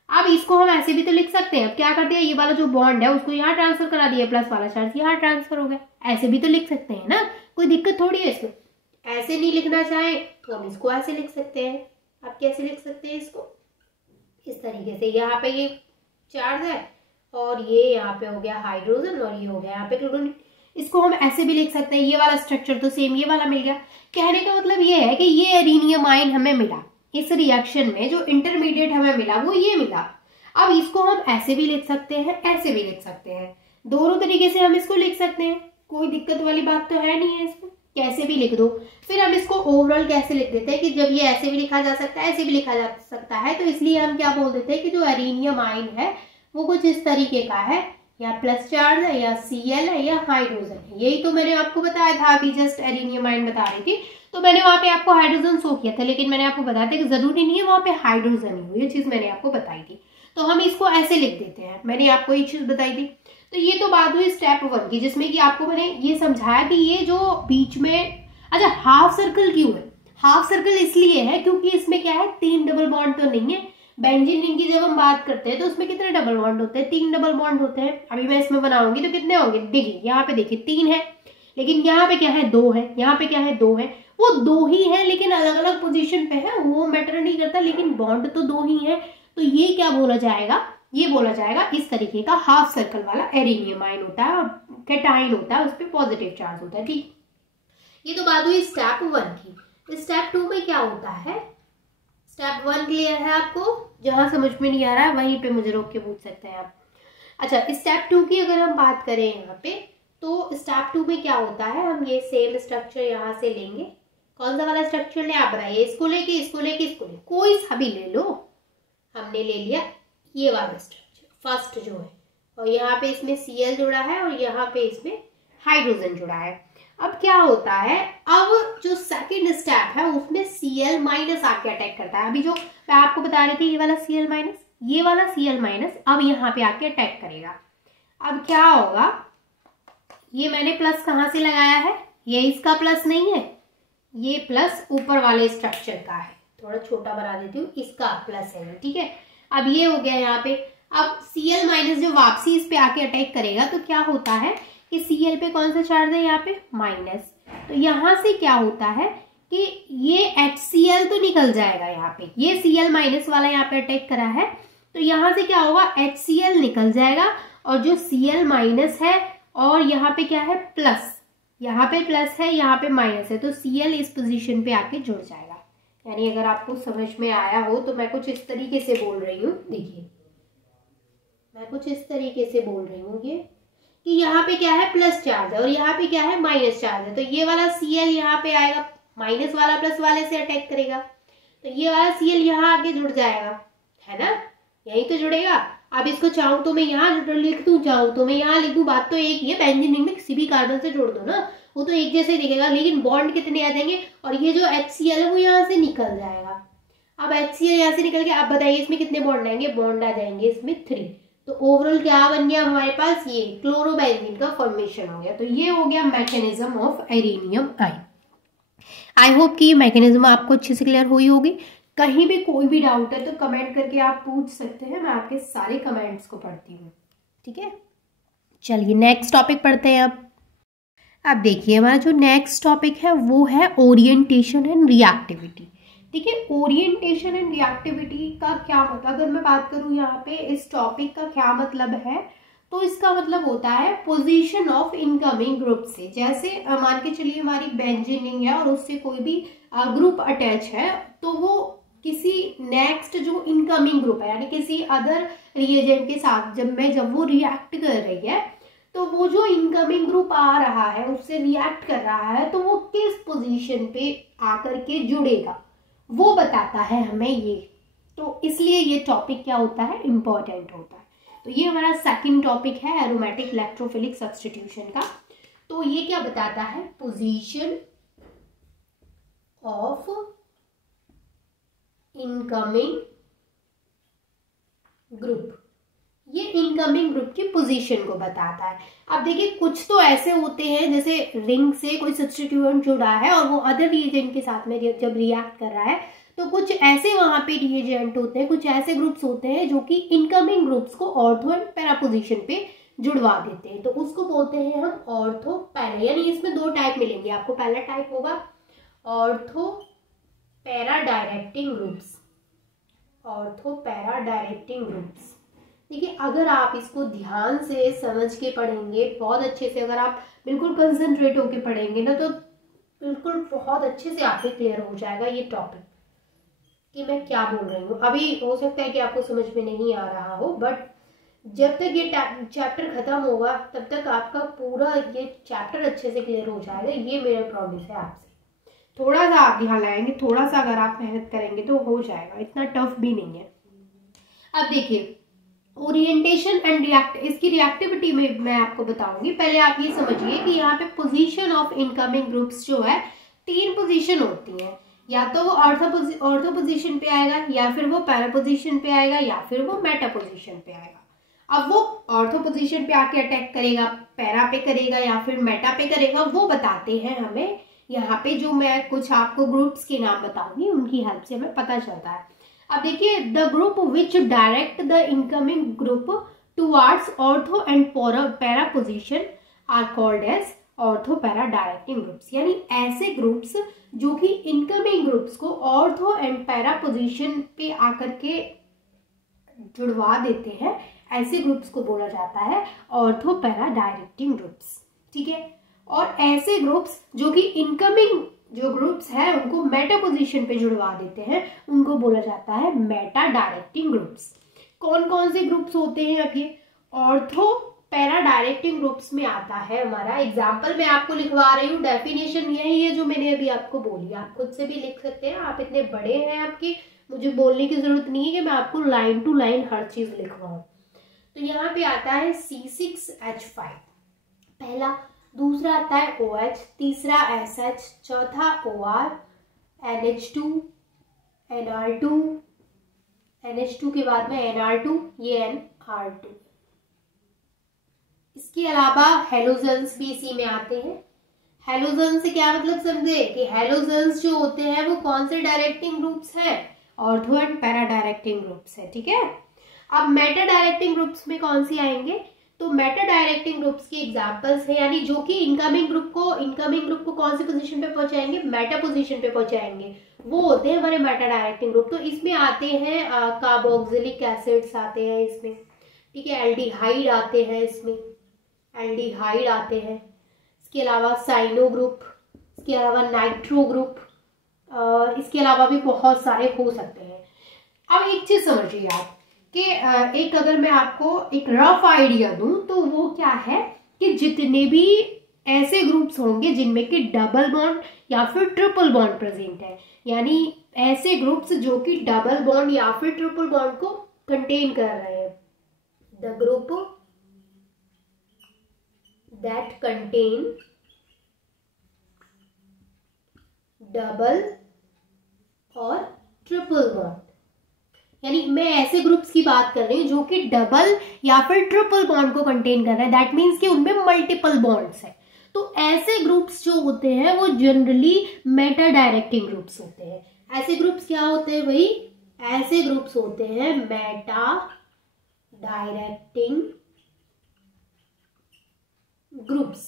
अब इसको हम ऐसे भी तो लिख सकते हैं, अब क्या कर दिया, ये वाला जो बॉन्ड है उसको यहाँ ट्रांसफर करा दिया, प्लस वाला चार्ज यहाँ ट्रांसफर हो गया, ऐसे भी तो लिख सकते हैं ना, कोई दिक्कत थोड़ी है इसमें। ऐसे नहीं लिखना चाहे तो हम इसको ऐसे लिख सकते हैं, आप कैसे लिख सकते हैं इसको, इस तरीके से, यहाँ पे ये चार्ज है और ये यहाँ पे हो गया हाइड्रोजन और ये हो गया यहाँ पे क्लोरीन, इसको हम ऐसे भी लिख सकते हैं, ये वाला स्ट्रक्चर तो सेम ये वाला मिल गया। कहने का मतलब ये है कि ये एरिनियम आयन हमें मिला, इस रिएक्शन में जो इंटरमीडिएट हमें मिला वो ये मिला। अब इसको हम ऐसे भी लिख सकते हैं, ऐसे भी लिख सकते हैं, दोनों तरीके से हम इसको लिख सकते हैं, कोई दिक्कत वाली बात तो है नहीं है इसमें, कैसे भी लिख दो। फिर हम इसको ओवरऑल कैसे लिख देते हैं कि जब ये ऐसे भी लिखा जा सकता है ऐसे भी लिखा जा सकता है, तो इसलिए हम क्या बोल देते हैं कि जो एरिनियम आयन है वो कुछ इस तरीके का है, या प्लस चार्ज है या Cl है या हाइड्रोजन है, यही तो मैंने आपको बताया था अभी, जस्ट एरिनियम आयन बता रही थी तो मैंने वहां पे आपको हाइड्रोजन शो किया था, लेकिन मैंने आपको बताया था कि जरूरी नहीं है वहां पे हाइड्रोजन ही हो, ये चीज मैंने आपको बताई थी। तो हम इसको ऐसे लिख देते हैं, मैंने आपको ये चीज बताई थी। तो ये तो बात हुई स्टेप 1 की, जिसमें कि आपको मैंने ये समझाया कि ये जो बीच में, अच्छा हाफ सर्कल क्यों है, हाफ सर्कल इसलिए है क्योंकि इसमें क्या है, 3 डबल बॉन्ड तो नहीं है, बेंजीन रिंग की जब हम बात करते हैं तो उसमें कितने डबल बॉन्ड होते हैं, 3 डबल बॉन्ड होते हैं। अभी मैं इसमें बनाऊंगी तो कितने होंगे, देखिए यहाँ पे देखिए 3 है, लेकिन यहाँ पे क्या है 2 है, यहाँ पे क्या है 2 है, वो 2 ही है लेकिन अलग अलग पोजीशन पे है, वो मैटर नहीं करता, लेकिन बॉन्ड तो 2 ही है। तो ये क्या बोला जाएगा, ये बोला जाएगा इस तरीके का हाफ सर्कल वाला एरिनियम आयन होता है और कैटायन होता है, उस पर पॉजिटिव चार्ज होता है, ठीक। ये तो बात हुई स्टेप 1 की। स्टेप 2 में क्या होता है, स्टेप 1 क्लियर है आपको, जहां समझ में नहीं आ रहा है वहीं पे मुझे रोक के पूछ सकते हैं आप। अच्छा स्टेप 2 की अगर हम बात करें यहाँ पे, तो स्टेप 2 में क्या होता है, हम ये सेम स्ट्रक्चर यहाँ से लेंगे, कौन सा वाला स्ट्रक्चर ले आप बताइए, इसको लेके इसको लेके इसको ले, कोई सा भी ले लो, हमने ले लिया ये वाला स्ट्रक्चर फर्स्ट जो है, और यहाँ पे इसमें Cl जुड़ा है और यहाँ पे इसमें हाइड्रोजन जुड़ा है। अब क्या होता है, अब जो सेकंड स्टेप है उसमें Cl माइनस आके अटैक करता है, अभी जो मैं आपको बता रही थी ये वाला Cl माइनस, ये वाला Cl माइनस अब यहाँ पे आके अटैक करेगा। अब क्या होगा, ये मैंने प्लस कहाँ से लगाया है, ये इसका प्लस नहीं है, ये प्लस ऊपर वाले स्ट्रक्चर का है, थोड़ा छोटा बना देती हूँ, इसका प्लस है, ठीक है। अब ये हो गया यहाँ पे, अब Cl माइनस जो वापसी इस पे आके अटैक करेगा तो क्या होता है कि Cl पे कौन सा चार्ज है यहाँ पे माइनस, तो यहाँ से क्या होता है कि ये HCl तो निकल जाएगा, यहाँ पे ये Cl माइनस वाला यहाँ पे अटैक करा है तो यहाँ से क्या होगा HCl निकल जाएगा, और जो Cl माइनस है और यहाँ पे क्या है प्लस, यहाँ पे प्लस है यहाँ पे माइनस है, तो Cl इस पोजीशन पे आके जुड़ जाएगा। यानी अगर आपको समझ में आया हो तो मैं कुछ इस तरीके से बोल रही हूँ, देखिए मैं कुछ इस तरीके से बोल रही हूँ ये कि यहाँ पे क्या है प्लस चार्ज है और यहाँ पे क्या है माइनस चार्ज है, तो ये वाला Cl यहाँ पे आएगा, माइनस वाला प्लस वाले से अटैक करेगा, तो ये वाला Cl यहाँ आके जुड़ जाएगा, है ना, यही तो जुड़ेगा। अब इसको चाहूँ तो मैं यहाँ लिख दूँ, चाहूँ तो मैं यहाँ लिख दूँ, बात तो एक ही है, बेंजीन रिंग में किसी भी कार्बन से जोड़ दो ना, वो तो एक जैसे दिखेगा, लेकिन बॉन्ड कितने आ जाएंगे, और ये जो HCl है वो यहाँ से निकल जाएगा। अब HCl यहाँ से निकल के अब बताइए इसमें कितने बॉन्ड आएंगे, बॉन्ड आ जाएंगे इसमें 3, तो ओवरऑल क्या बन गया हमारे पास, ये क्लोरोबेंजीन का फॉर्मेशन हो गया। तो ये हो गया mechanism of arenium ion. I hope कि ये मैकेनिज्म आपको अच्छे से क्लियर हुई होगी। कहीं भी कोई भी डाउट है तो कमेंट करके आप पूछ सकते हैं, मैं आपके सारे कमेंट्स को पढ़ती हूँ, ठीक है। चलिए नेक्स्ट टॉपिक पढ़ते हैं। अब देखिए हमारा जो नेक्स्ट टॉपिक है वो है ओरिएंटेशन एंड रिएक्टिविटी। ठीक है। ओरिएंटेशन एंड रिएक्टिविटी का क्या मतलब, अगर मैं बात करूं यहाँ पे इस टॉपिक का क्या मतलब है, तो इसका मतलब होता है पोजीशन ऑफ इनकमिंग ग्रुप से। जैसे मान के चलिए हमारी बेंजीन है और उससे कोई भी ग्रुप अटैच है, तो वो किसी नेक्स्ट जो इनकमिंग ग्रुप है यानी किसी अदर रिएजेंट के साथ जब वो रिएक्ट कर रही है, तो वो जो इनकमिंग ग्रुप आ रहा है उससे रिएक्ट कर रहा है, तो वो किस पोजीशन पे आकर के जुड़ेगा वो बताता है हमें ये। तो इसलिए ये टॉपिक क्या होता है, इंपॉर्टेंट होता है। तो ये हमारा सेकंड टॉपिक है एरोमेटिक इलेक्ट्रोफिलिक सब्स्टिट्यूशन का। तो ये क्या बताता है, पोजीशन ऑफ इनकमिंग ग्रुप, ये इनकमिंग ग्रुप की पोजीशन को बताता है। अब देखिए कुछ तो ऐसे होते हैं जैसे रिंग से कोई सब्स्टिट्यूएंट जुड़ा है और वो अदर रिएजेंट के साथ में जब रिएक्ट कर रहा है, तो कुछ ऐसे वहां पे रिएजेंट होते हैं, कुछ ऐसे ग्रुप्स होते हैं जो कि इनकमिंग ग्रुप्स को ऑर्थो एंड पैरा पोजीशन पे जुड़वा देते हैं, तो उसको बोलते हैं हम ऑर्थो पैरा। यानी इसमें दो टाइप मिलेंगे आपको। पहला टाइप होगा ortho para directing groups, ortho para directing groups. देखिए अगर आप इसको ध्यान से समझ के पढ़ेंगे, बहुत अच्छे से, अगर आप बिल्कुल कंसंट्रेट होके पढ़ेंगे ना, तो बिल्कुल बहुत अच्छे से आपके क्लियर हो जाएगा ये टॉपिक कि मैं क्या बोल रही हूँ। अभी हो सकता है कि आपको समझ में नहीं आ रहा हो, बट जब तक ये चैप्टर खत्म होगा तब तक आपका पूरा ये चैप्टर अच्छे से क्लियर हो जाएगा, ये मेरा प्रॉमिस है आपसे। थोड़ा सा आप ध्यान लगाएंगे, थोड़ा सा अगर आप मेहनत करेंगे तो हो जाएगा, इतना टफ भी नहीं है। अब देखिए ओरिएंटेशन एंड इसकी रिएक्टिविटी में मैं आपको बताऊंगी। पहले आप ये समझिए कि यहाँ पे पोजीशन ऑफ इनकमिंग ग्रुप्स जो है, तीन पोजीशन होती हैं, या तो वो ऑर्थो पोजीशन पे आएगा, या फिर वो पैरा पोजीशन पे आएगा, या फिर वो मेटा पोजीशन पे आएगा। अब वो ऑर्थो पोजीशन पे आके अटैक करेगा, पैरा पे करेगा, या फिर मेटा पे करेगा, वो बताते हैं हमें यहाँ पे। जो मैं कुछ आपको ग्रुप्स के नाम बताऊंगी उनकी हेल्प से हमें पता चलता है। अब देखिए the group which direct the incoming group towards ortho and para position are called as ortho para directing groups. यानी ऐसे ग्रुप्स जो कि इनकमिंग ग्रुप्स को ऑर्थो एंड पैरा पोजीशन पे आकर के जुड़वा देते हैं, ऐसे ग्रुप्स को बोला जाता है ऑर्थो पैरा डायरेक्टिंग ग्रुप्स। ठीक है। और ऐसे ग्रुप्स जो कि इनकमिंग जो ग्रुप्स है उनको मेटा पोजीशन पे जुड़वा देते हैं, उनको बोला जाता है मेटा डायरेक्टिंग ग्रुप्स। कौन कौन से ग्रुप्स होते हैं, अब ये ऑर्थो पैरा डायरेक्टिंग ग्रुप्स में आता है हमारा। एग्जाम्पल मैं आपको लिखवा रही हूँ, डेफिनेशन यही है जो मैंने अभी आपको बोली, आप खुद से भी लिख सकते हैं। आप इतने बड़े हैं आपकी, मुझे बोलने की जरूरत नहीं है कि मैं आपको लाइन टू लाइन हर चीज लिखवाऊं। तो यहाँ पे आता है C6H5 पहला, दूसरा आता है OH, तीसरा SH, चौथा OR, NH2, NR2, NH2 के बाद में NR2, ये NR2। इसके अलावा हेलोजन्स भी इसी में आते हैं। हेलोजन से क्या मतलब समझे कि हेलोजन्स जो होते हैं वो कौन से डायरेक्टिंग ग्रुप्स हैं, ortho and para directing groups है। ठीक है। अब मेटा डायरेक्टिंग ग्रुप्स में कौन सी आएंगे, तो मेटा डायरेक्टिंग ग्रुप्स की एग्जांपल्स है, यानी जो कि इनकमिंग ग्रुप को कौन सी पोजीशन पे पहुंचाएंगे, मेटा पोजीशन पे पहुंचाएंगे, वो होते हैं हमारे मेटा डायरेक्टिंग ग्रुप। तो इसमें आते हैं कार्बोक्सिलिक एसिड्स आते हैं इसमें, ठीक है, एल्डिहाइड आते हैं इसमें, एल्डिहाइड आते हैं। इसके अलावा साइनो ग्रुप, इसके अलावा नाइट्रो ग्रुप, इसके अलावा भी बहुत सारे हो सकते हैं। अब एक चीज समझिए आप कि एक अगर मैं आपको एक रफ आइडिया दूं तो वो क्या है कि जितने भी ऐसे ग्रुप्स होंगे जिनमें कि डबल बॉन्ड या फिर ट्रिपल बॉन्ड प्रेजेंट है, यानी ऐसे ग्रुप्स जो कि डबल बॉन्ड या फिर ट्रिपल बॉन्ड को कंटेन कर रहे हैं, the group that contain double और ट्रिपल बॉन्ड, यानी मैं ऐसे ग्रुप्स की बात कर रही हूं जो कि डबल या फिर ट्रिपल बॉन्ड को कंटेन कर रहा है, दैट मीन्स कि उनमें मल्टीपल बॉन्ड्स है। तो ऐसे ग्रुप्स जो होते हैं वो जनरली मेटा डायरेक्टिंग ग्रुप्स होते हैं। ऐसे ग्रुप्स क्या होते हैं भाई, ऐसे ग्रुप्स होते हैं मेटा डायरेक्टिंग ग्रुप्स।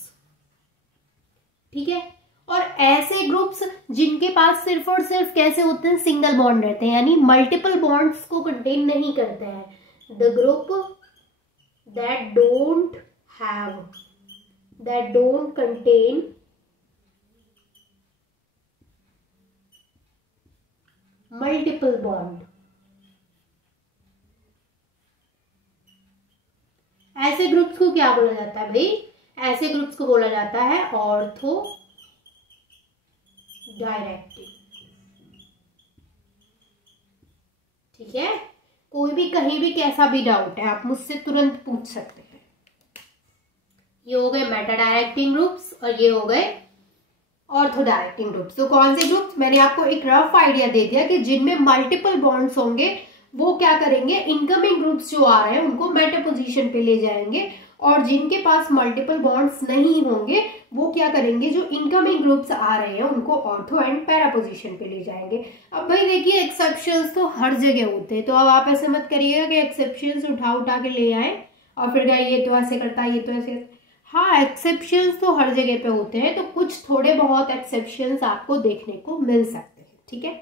ठीक है। और ऐसे ग्रुप्स जिनके पास सिर्फ और सिर्फ कैसे होते हैं, सिंगल बॉन्ड रहते हैं, यानी मल्टीपल बॉन्ड्स को कंटेन नहीं करते हैं। The group that don't contain multiple bond, ऐसे ग्रुप्स को क्या बोला जाता है भाई? ऐसे ग्रुप्स को बोला जाता है ऑर्थो डायरेक्टिव। ठीक है, कोई भी कहीं भी कैसा भी डाउट है आप मुझसे तुरंत पूछ सकते हैं। ये हो गए मेटा डायरेक्टिंग ग्रुप्स और ये हो गए ऑर्थो डायरेक्टिंग ग्रुप्स। तो कौन से ग्रुप्स? मैंने आपको एक रफ आइडिया दे दिया कि जिनमें मल्टीपल बॉन्ड्स होंगे वो क्या करेंगे, इनकमिंग ग्रुप्स जो आ रहे हैं उनको मेटा पोजीशन पे ले जाएंगे, और जिनके पास मल्टीपल बॉन्ड्स नहीं होंगे वो क्या करेंगे, जो इनकमिंग ग्रुप्स आ रहे हैं उनको ऑर्थो एंड पैरा पोजीशन पे ले जाएंगे। अब भाई देखिए, एक्सेप्शंस तो हर जगह होते हैं, तो अब आप ऐसे मत करिएगा कि एक्सेप्शंस उठा के ले आए और फिर कहा ये तो ऐसे करता है, ये तो ऐसे। हाँ, एक्सेप्शंस तो हर जगह पे होते हैं, तो कुछ थोड़े बहुत एक्सेप्शंस आपको देखने को मिल सकते हैं। ठीक है,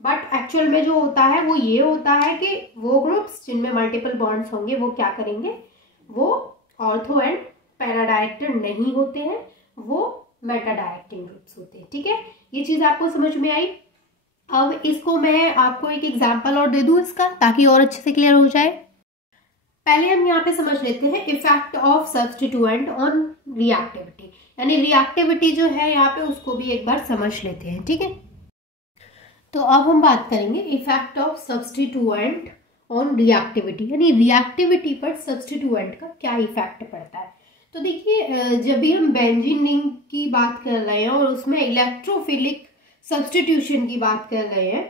बट एक्चुअल में जो होता है वो ये होता है कि वो ग्रुप्स जिनमें मल्टीपल बॉन्ड्स होंगे वो क्या करेंगे, वो ऑर्थो एंड पैरा डायरेक्टेड नहीं होते हैं, वो मेटा डायरेक्टिंग ग्रुप्स होते हैं। ठीक है, ये चीज आपको समझ में आई। अब इसको मैं आपको एक एग्जांपल और दे दूं इसका, ताकि और अच्छे से क्लियर हो जाए। पहले हम यहाँ पे समझ लेते हैं effect of substituent on reactivity, यानी रिएक्टिविटी जो है यहाँ पे उसको भी एक बार समझ लेते हैं। ठीक है, तो अब हम बात करेंगे effect of substituent on reactivity, यानी रिएक्टिविटी पर सब्स्टिट्यूएंट का क्या इफेक्ट पड़ता है। तो देखिए, जब भी हम बेंजीन रिंग की बात कर रहे हैं और उसमें इलेक्ट्रोफिलिक सब्स्टिट्यूशन की बात कर रहे हैं,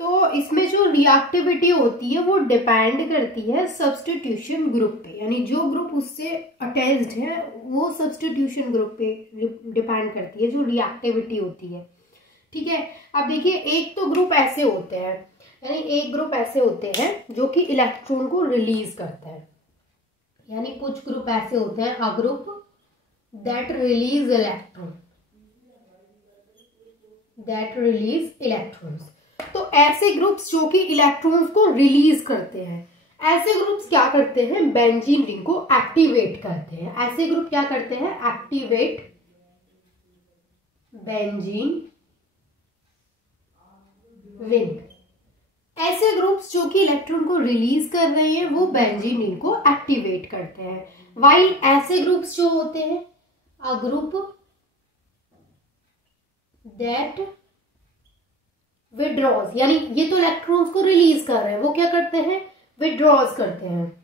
तो इसमें जो रिएक्टिविटी होती है वो डिपेंड करती है सब्स्टिट्यूशन ग्रुप पे, यानी जो ग्रुप उससे अटैच्ड है वो सब्स्टिट्यूशन ग्रुप पे डिपेंड करती है जो रिएक्टिविटी होती है। ठीक है, अब देखिए, एक तो ग्रुप ऐसे होते हैं, यानी एक ग्रुप ऐसे होते हैं जो कि इलेक्ट्रॉन को रिलीज करते हैं, यानी कुछ ग्रुप ऐसे होते हैं, a group that release electrons. तो ऐसे ग्रुप्स जो कि इलेक्ट्रॉन्स को रिलीज करते हैं, ऐसे ग्रुप्स क्या करते हैं, बेंजीन रिंग को एक्टिवेट करते हैं। ऐसे ग्रुप क्या करते हैं, एक्टिवेट बेंजीन रिंग। ऐसे ग्रुप्स जो कि इलेक्ट्रॉन को रिलीज कर रहे हैं वो बेंजीन रिंग को एक्टिवेट करते हैं, वाइल ऐसे ग्रुप्स जो होते हैं, अ ग्रुप दैट विड्रॉज, यानी ये तो इलेक्ट्रॉन्स को रिलीज कर रहे हैं, वो क्या करते हैं, विड्रॉज करते हैं।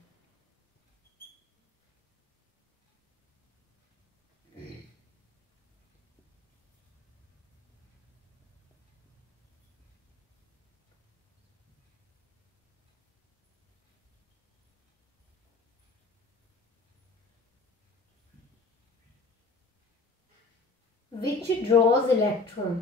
Which draws electron,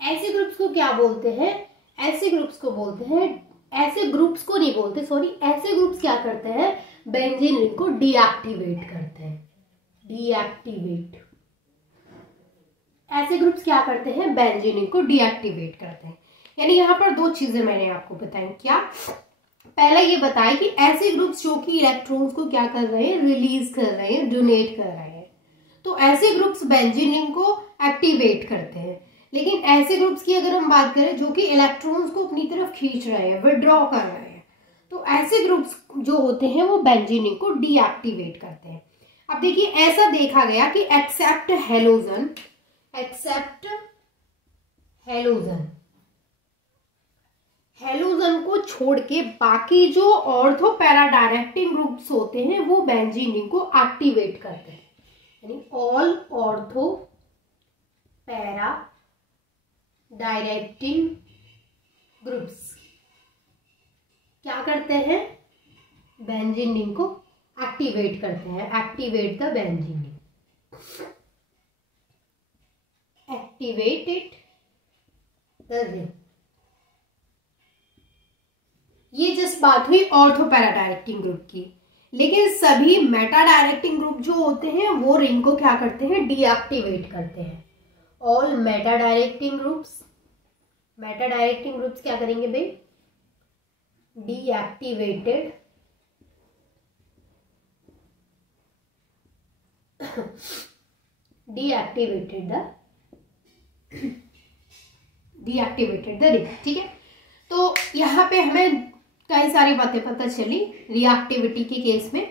ऐसे ग्रुप्स को क्या बोलते हैं, ऐसे ग्रुप्स को बोलते हैं, ऐसे ग्रुप्स को नहीं बोलते, सॉरी, ऐसे ग्रुप्स क्या करते हैं, बेंजीन रिंग को डीएक्टिवेट करते हैं, डीएक्टिवेट। ऐसे ग्रुप्स क्या करते हैं, बेंजीन रिंग को डीएक्टिवेट करते हैं। यानी यहाँ पर दो चीजें मैंने आपको बताई, क्या, पहला ये बताया कि ऐसे ग्रुप्स जो कि इलेक्ट्रॉन्स को क्या कर रहे हैं, रिलीज कर रहे हैं, डोनेट कर रहे हैं, तो ऐसे ग्रुप्स बेंजीन रिंग को एक्टिवेट करते हैं। लेकिन ऐसे ग्रुप्स की अगर हम बात करें जो कि इलेक्ट्रॉन्स को अपनी तरफ खींच रहे हैं, विड्रॉ कर रहे हैं, तो ऐसे ग्रुप्स जो होते हैं वो बेंजीन रिंग को डीएक्टिवेट करते हैं। अब देखिए, ऐसा देखा गया कि एक्सेप्ट हेलोजन को छोड़ के बाकी जो ऑर्थो पैरा डायरेक्टिंग ग्रुप्स होते हैं वो बेंजीन रिंग को एक्टिवेट करते हैं, यानी all ortho para directing groups क्या करते हैं, बेंजीन रिंग को एक्टिवेट करते हैं, activate the benzene ring, activated the ring. ये जस्ट बात हुई ऑर्थो पैरा डायरेक्टिंग ग्रुप की। लेकिन सभी मेटा डायरेक्टिंग ग्रुप जो होते हैं वो रिंग को क्या करते हैं, डीएक्टिवेट करते हैं। ऑल मेटा डायरेक्टिंग ग्रुप्स क्या करेंगे भाई, डीएक्टिवेटेड द रिंग। ठीक है, तो यहाँ पे हमें कई सारी बातें पता चली रिएक्टिविटी के केस में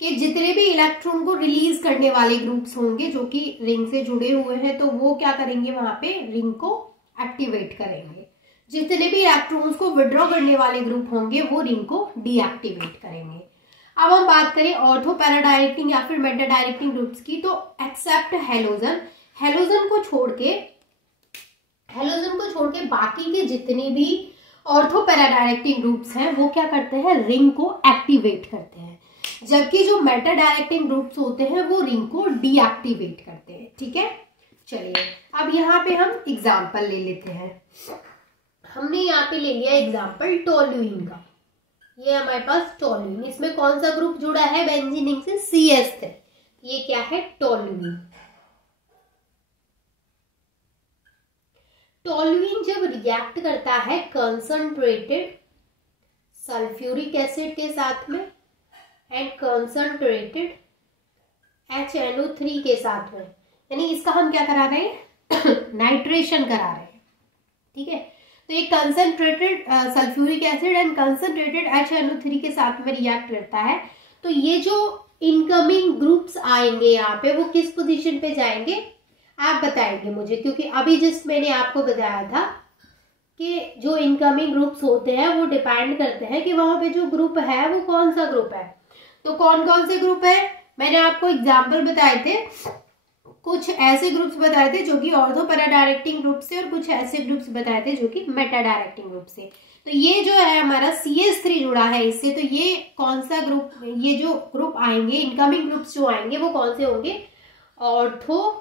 कि जितने भी इलेक्ट्रॉन को रिलीज करने वाले ग्रुप्स होंगे जो कि रिंग से जुड़े हुए हैं, तो वो क्या करेंगे, वहां पे रिंग को एक्टिवेट करेंगे। जितने भी इलेक्ट्रॉन्स को विड्रॉ करने वाले ग्रुप होंगे वो रिंग को डीएक्टिवेट करेंगे। अब हम बात करें ऑर्थो पैरा डायरेक्टिंग या फिर मेटा डायरेक्टिंग ग्रुप्स की, तो एक्सेप्ट हेलोजन, हेलोजन को छोड़ के बाकी के जितने भी ऑर्थो पैरा डायरेक्टिंग ग्रुप्स हैं वो क्या करते हैं, रिंग को एक्टिवेट करते हैं, जबकि जो मेटा डायरेक्टिंग ग्रुप्स होते हैं वो रिंग को डीएक्टिवेट करते हैं। ठीक है, चलिए अब यहाँ पे हम एग्जाम्पल ले लेते हैं। हमने यहाँ पे ले लिया एग्जाम्पल टोल्यूइन का। ये हमारे पास टोल्यूइन, इसमें कौन सा ग्रुप जुड़ा है बेंजीन रिंग से, CS3। ये क्या है, टोल्यूइन। टोल्यूइन जब रिएक्ट करता है कंसंट्रेटेड सल्फ्यूरिक एसिड के साथ में एंड कंसंट्रेटेड HNO3 के साथ में, यानी इसका हम क्या करा रहे हैं, नाइट्रेशन करा रहे हैं। ठीक है, तो ये concentrated sulphuric acid and concentrated HNO3 के साथ में रिएक्ट करता है। तो ये जो इनकमिंग ग्रुप्स आएंगे यहाँ पे वो किस पोजीशन पे जाएंगे, आप बताएंगे मुझे, क्योंकि अभी जिस मैंने आपको बताया था कि जो इनकमिंग ग्रुप्स होते हैं वो डिपेंड करते हैं कि वहां पे जो ग्रुप है वो कौन सा ग्रुप है। तो कौन कौन से ग्रुप है, मैंने आपको एग्जाम्पल बताए थे, कुछ ऐसे ग्रुप्स बताए थे जो कि ऑर्थो पैरा डायरेक्टिंग ग्रुप से, और कुछ ऐसे ग्रुप्स बताए थे जो कि मेटा डायरेक्टिंग ग्रुप से। तो ये जो है हमारा CS3 जुड़ा है इससे, तो ये कौन सा ग्रुप, ये जो ग्रुप आएंगे, इनकमिंग ग्रुप्स जो आएंगे वो कौन से होंगे, ortho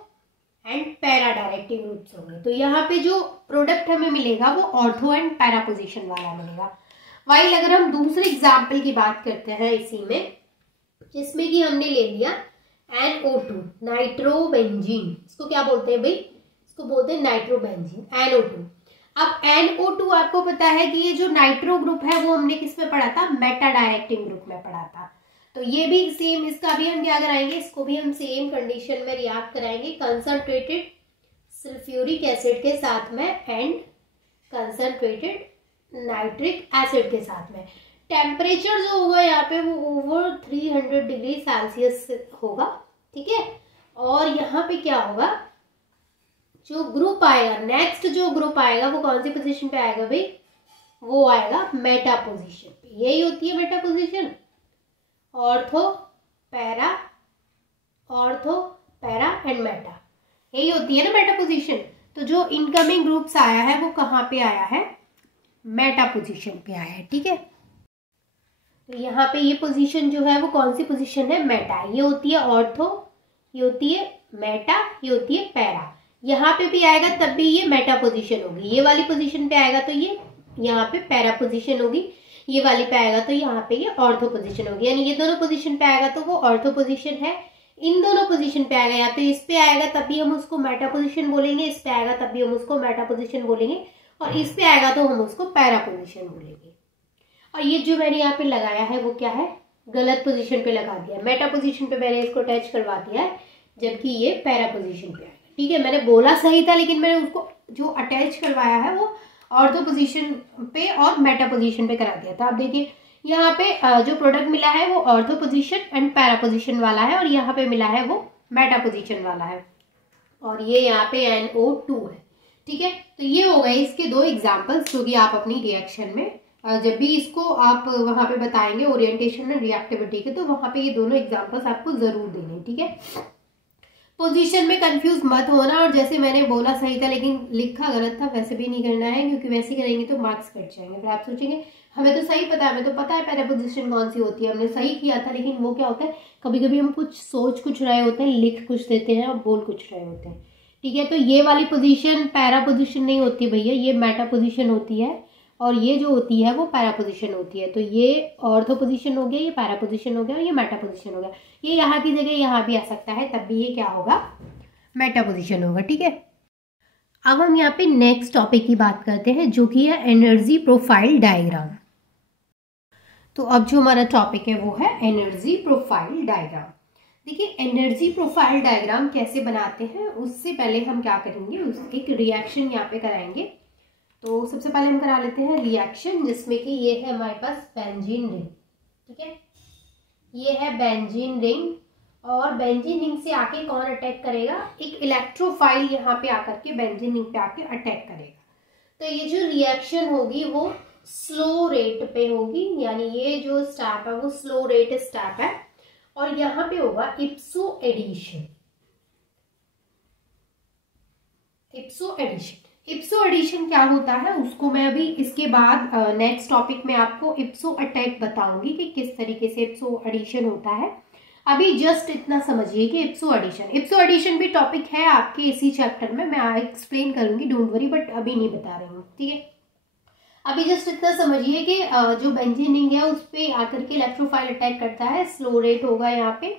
and para directing groups होंगे। तो यहाँ पे जो प्रोडक्ट हमें मिलेगा वो ऑर्थो एंड पैरा पोजीशन वाला मिलेगा। वाइल अगर हम दूसरे एग्जाम्पल की बात करते हैं इसी में, जिसमें कि हमने ले लिया NO2 नाइट्रोबेंजीन, इसको क्या बोलते हैं भाई, इसको बोलते हैं नाइट्रोबेंजीन NO2। अब NO2 आपको पता है कि ये जो नाइट्रो ग्रुप है वो हमने किस में पढ़ा था, मेटा डायरेक्टिंग ग्रुप में पढ़ा था। तो ये भी सेम, इसका भी हम क्या कराएंगे, इसको भी हम सेम कंडीशन में रिएक्ट कराएंगे कंसंट्रेटेड सल्फ्यूरिक एसिड के साथ में एंड कंसंट्रेटेड नाइट्रिक एसिड के साथ में। टेम्परेचर जो होगा यहाँ पे वो ओवर 300 डिग्री सेल्सियस होगा। ठीक है, और यहाँ पे क्या होगा, जो ग्रुप आएगा, नेक्स्ट जो ग्रुप आएगा वो कौन सी पोजीशन पे आएगा भाई, वो आएगा मेटा पोजीशन पे। यही होती है Meta position, ortho para and Meta, यही होती है ना मेटा पोजीशन। तो जो इनकमिंग ग्रुप्स आया है वो कहाँ पे आया है, मेटा पोजीशन पे आया है। ठीक है, तो यहाँ पे ये पोजीशन जो है वो कौन सी पोजीशन है, मेटा। ये होती है ऑर्थो, ये होती है मेटा, ये होती है पैरा। यहाँ पे भी आएगा तब भी ये मेटा पोजीशन होगी, ये वाली पोजीशन पे आएगा तो ये यहाँ पे पैरा पोजीशन होगी, ये वाली पे आएगा तो यहाँ पे ये ऑर्थो पोजीशन होगी। यानी ये दोनों पोजीशन पे आएगा तो वो ऑर्थो पोजीशन है, इन दोनों पोजीशन पे आएगा या तो इस पे आएगा तभी हम उसको मेटा पोजीशन बोलेंगे, इस पे आएगा तभी हम उसको मेटा पोजीशन बोलेंगे, और इस पे आएगा तो हम उसको पैरा पोजीशन बोलेंगे। और ये जो मैंने यहाँ पे लगाया है वो क्या है, गलत पोजीशन पे लगा दिया, मेटा पोजीशन पे मैंने इसको अटैच करवा दिया है, जबकि ये पैरा पोजीशन पे आएगा। ठीक है, मैंने बोला सही था लेकिन मैंने उसको जो अटैच करवाया है वो ऑर्थो पोजीशन पे और मेटा पोजीशन पे करा दिया था। अब देखिए यहाँ पे जो प्रोडक्ट मिला है वो ortho position and para position वाला है, और यहाँ पे मिला है वो मेटा पोजीशन वाला है, और ये यहाँ पे NO2 है। ठीक है, तो ये हो गए इसके दो एग्जाम्पल्स जो कि आप अपनी रिएक्शन में जब भी इसको आप वहां पे बताएंगे ओरिएंटेशन एंड रिएक्टिविटी के, तो वहां पे ये दोनों एग्जाम्पल्स आपको जरूर देने। ठीक है, पोजीशन में कंफ्यूज मत होना, और जैसे मैंने बोला सही था लेकिन लिखा गलत था वैसे भी नहीं करना है, क्योंकि वैसे करेंगे तो मार्क्स कट जाएंगे। फिर आप सोचेंगे हमें तो सही पता है, हमें तो पता है पैरा पोजीशन कौन सी होती है, हमने सही किया था, लेकिन वो क्या होता है कभी कभी हम कुछ सोच कुछ रहे होते हैं, लिख कुछ देते हैं और बोल कुछ रहे होते हैं। ठीक है, तो ये वाली पोजीशन पैरा पोजीशन नहीं होती भैया, ये मेटा पोजीशन होती है, और ये जो होती है वो पैरा पोजीशन होती है। तो ये ऑर्थो पोजीशन हो गया, ये पैरा पोजीशन हो गया और ये मेटा पोजीशन हो गया। ये यहाँ की जगह यहाँ भी आ सकता है, तब भी ये क्या होगा, मेटा पोजीशन होगा। ठीक है, अब हम यहाँ पे नेक्स्ट टॉपिक की बात करते हैं जो कि है एनर्जी प्रोफाइल डायग्राम। तो अब जो हमारा टॉपिक है वो है एनर्जी प्रोफाइल डायग्राम। देखिए एनर्जी प्रोफाइल डायग्राम कैसे बनाते हैं, उससे पहले हम क्या करेंगे, एक रिएक्शन यहाँ पे कराएंगे। तो सबसे पहले हम करा लेते हैं रिएक्शन, जिसमें कि ये है हमारे पास बेंजीन रिंग। ठीक है, ये है बेंजीन रिंग, और बेंजीन रिंग से आके कौन अटैक करेगा, एक इलेक्ट्रोफाइल यहाँ पे आकर के बेंजीन रिंग पे आके अटैक करेगा। तो ये जो रिएक्शन होगी वो स्लो रेट पे होगी, यानी ये जो स्टेप है वो स्लो रेट स्टेप है, और यहाँ पे होगा ipso addition. Ipso addition, ipso addition क्या होता है उसको मैं अभी इसके बाद नेक्स्ट टॉपिक में आपको इप्सो अटैक बताऊंगी कि किस तरीके से इप्सो एडिशन होता है। अभी जस्ट इतना समझिए कि इप्सो एडिशन भी टॉपिक है आपके इसी चैप्टर में, मैं एक्सप्लेन करूंगी, डोंट वरी, बट अभी नहीं बता रही हूँ। ठीक है, अभी जस्ट इतना समझिए कि जो बेंजीन रिंग है उस पे आकर के इलेक्ट्रोफाइल अटैक करता है, स्लो रेट होगा यहाँ पे,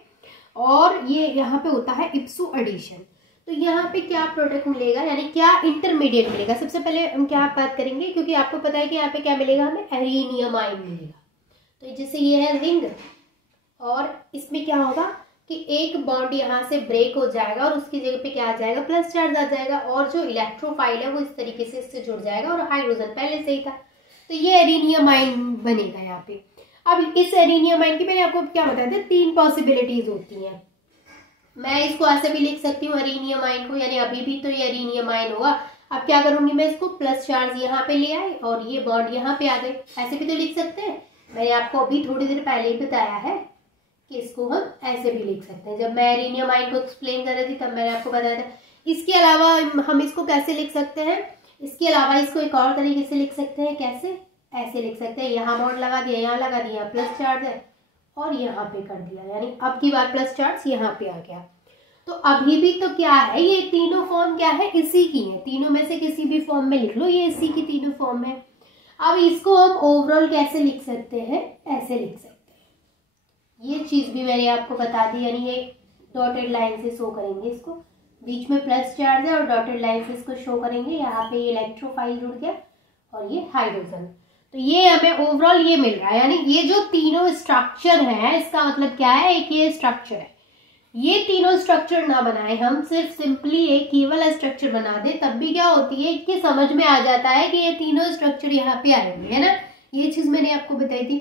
और ये यहाँ पे होता है इप्सो एडिशन। तो यहाँ पे क्या प्रोडक्ट मिलेगा, यानी क्या इंटरमीडिएट मिलेगा। सबसे पहले हम क्या बात करेंगे, क्योंकि आपको पता है कि यहाँ पे क्या मिलेगा, हमें एरिनियम आयन मिलेगा। तो जैसे ये है रिंग, और इसमें क्या होगा कि एक बॉन्ड यहाँ से ब्रेक हो जाएगा और उसकी जगह पे क्या आ जाएगा, प्लस चार्ज आ जाएगा, और जो इलेक्ट्रोफाइल है वो इस तरीके से इससे जुड़ जाएगा, और हाइड्रोजन पहले से ही था, तो ये एरिनियम आयन बनेगा यहाँ पे। अब इस एरिनियम आयन की मैंने आपको क्या बताया था, 3 पॉसिबिलिटीज होती हैं। मैं इसको ऐसे भी लिख सकती हूँ एरिनियम आयन को, यानी अभी भी तो ये एरिनियम आयन होगा। अब क्या करूंगी मैं, इसको प्लस चार्ज यहाँ पे ले आए और ये बॉन्ड यहाँ पे आ गए, ऐसे भी तो लिख सकते हैं। मैंने आपको अभी थोड़ी देर पहले ही बताया है कि इसको हम ऐसे भी लिख सकते हैं। जब मैं एरिनियम आयन को एक्सप्लेन कर रही थी तब मैंने आपको बताया था। इसके अलावा हम इसको कैसे लिख सकते हैं, इसके अलावा इसको एक और तरीके से लिख सकते हैं, कैसे, ऐसे लिख सकते हैं, यहाँ बॉन्ड लगा दिया, यहाँ लगा दिया, प्लस चार्ज है और यहाँ पे कर दिया, यानी अब की बार प्लस चार्ज यहाँ पे आ गया। तो अभी भी तो क्या है, ये तीनों फॉर्म क्या है, इसी की है, तीनों में से किसी भी फॉर्म में लिख लो, ये इसी की तीनों फॉर्म है। अब इसको हम ओवरऑल कैसे लिख सकते हैं, ऐसे लिख सकते हैं। ये चीज भी मैंने आपको बता दी, यानी ये डॉटेड लाइन से शो करेंगे, इसको बीच में प्लस चार्ज है और डॉटेड लाइन से इसको शो करेंगे, यहाँ पे ये इलेक्ट्रोफाइल जुड़ गया और ये हाइड्रोजन। तो ये हमें ओवरऑल ये मिल रहा है, यानी ये जो तीनों स्ट्रक्चर है, इसका मतलब क्या है, एक ये स्ट्रक्चर है। ये तीनों स्ट्रक्चर ना बनाए हम, सिर्फ सिंपली एक केवल स्ट्रक्चर बना दे, तब भी क्या होती है कि समझ में आ जाता है कि ये तीनों स्ट्रक्चर यहाँ पे आएंगे, है ना। ये चीज मैंने आपको बताई थी।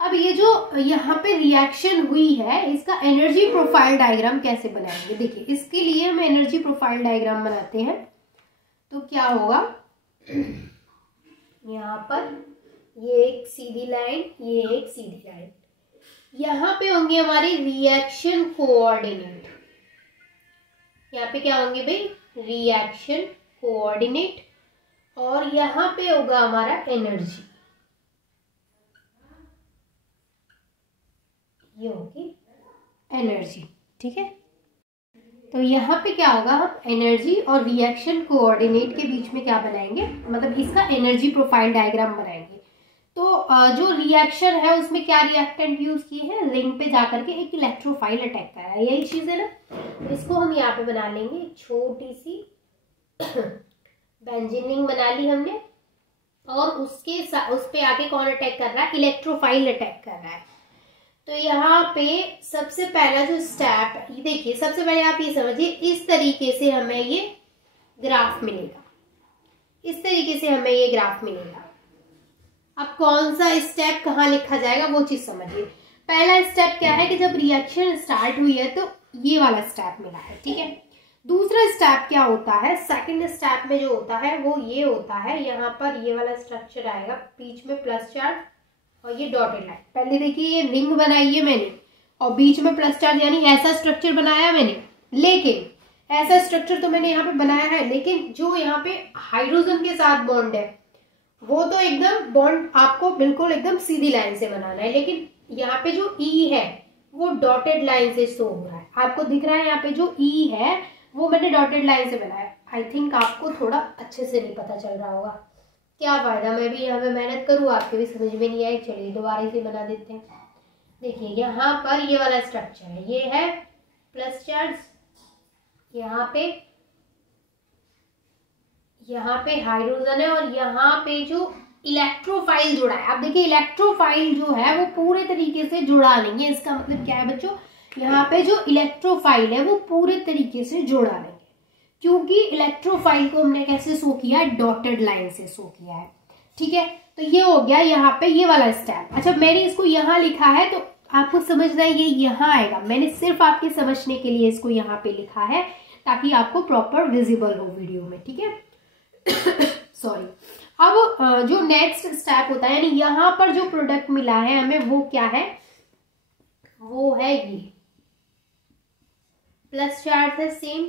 अब ये जो यहाँ पे रिएक्शन हुई है, इसका एनर्जी प्रोफाइल डायग्राम कैसे बनाएंगे, देखिए इसके लिए हम एनर्जी प्रोफाइल डायग्राम बनाते हैं। तो क्या होगा, यहाँ पर ये एक सीधी लाइन, ये एक सीधी लाइन, यहाँ पे होंगे हमारे रिएक्शन कोऑर्डिनेट। यहाँ पे क्या होंगे भाई, रिएक्शन कोऑर्डिनेट, और यहाँ पे होगा हमारा एनर्जी, ये होगी एनर्जी। ठीक है, तो यहाँ पे क्या होगा, हम एनर्जी और रिएक्शन कोऑर्डिनेट के बीच में क्या बनाएंगे, मतलब इसका एनर्जी प्रोफाइल डायग्राम बनाएंगे। तो जो रिएक्शन है उसमें क्या रिएक्टेंट यूज किए हैं, रिंग पे जाकर के एक इलेक्ट्रोफाइल अटैक करा है, यही चीज है ना। तो इसको हम यहाँ पे बना लेंगे, छोटी सी बेंजीन रिंग बना ली हमने, और उसके उस पे आके कौन अटैक कर रहा है, इलेक्ट्रोफाइल अटैक कर रहा है। तो यहाँ पे सबसे पहला जो स्टेप, देखिए सबसे पहले आप ये समझिए, इस तरीके से हमें ये ग्राफ मिलेगा, इस तरीके से हमें ये ग्राफ मिलेगा। अब कौन सा स्टेप कहाँ लिखा जाएगा वो चीज समझिए। पहला स्टेप क्या है कि जब रिएक्शन स्टार्ट हुई है तो ये वाला स्टेप मिला है, ठीक है। दूसरा स्टेप क्या होता है, सेकंड स्टेप में जो होता है वो ये होता है, यहाँ पर ये वाला स्ट्रक्चर आएगा, बीच में प्लस चार्ज और ये डॉटेड लाइन। पहले देखिए ये रिंग बनाई है मैंने और बीच में प्लस चार्ज, यानी ऐसा स्ट्रक्चर बनाया मैंने, लेकिन ऐसा स्ट्रक्चर तो मैंने यहाँ पे बनाया है, लेकिन जो यहाँ पे हाइड्रोजन के साथ बॉन्ड है वो तो एकदम बॉन्ड आपको बिल्कुल एकदम सीधी लाइन से बनाना है, लेकिन यहाँ पे जो ई है वो डॉटेड लाइन से शो हो रहा है, आपको दिख रहा है यहाँ पे जो ई है वो मैंने डॉटेड लाइन से बनाया। आई थिंक आपको थोड़ा अच्छे से नहीं पता चल रहा होगा, क्या फायदा, मैं भी यहाँ पे मेहनत करूँ, आपके भी समझ में नहीं आए। चलिए दोबारा से बना देते हैं। देखिए यहाँ पर ये वाला स्ट्रक्चर है, ये है प्लस चार्ज, यहाँ पे हाइड्रोजन है और यहाँ पे जो इलेक्ट्रोफाइल जुड़ा है। अब देखिए इलेक्ट्रोफाइल जो है वो पूरे तरीके से जुड़ा नहीं है। इसका मतलब क्या है बच्चों, यहाँ पे जो इलेक्ट्रोफाइल है वो पूरे तरीके से जुड़ा नहीं है, क्योंकि इलेक्ट्रोफाइल को हमने कैसे शो किया है, डॉटेड लाइन से शो किया है। ठीक है, तो ये हो गया यहाँ पे ये वाला स्टेप। अच्छा मैंने इसको यहाँ लिखा है तो आपको समझना है ये यहाँ आएगा। मैंने सिर्फ आपके समझने के लिए इसको यहाँ पे लिखा है ताकि आपको प्रॉपर विजिबल हो वीडियो में। ठीक है सॉरी। अब जो नेक्स्ट स्टेप होता है, यानी यहाँ पर जो प्रोडक्ट मिला है हमें वो क्या है, वो है ये प्लस चार्ज है सेम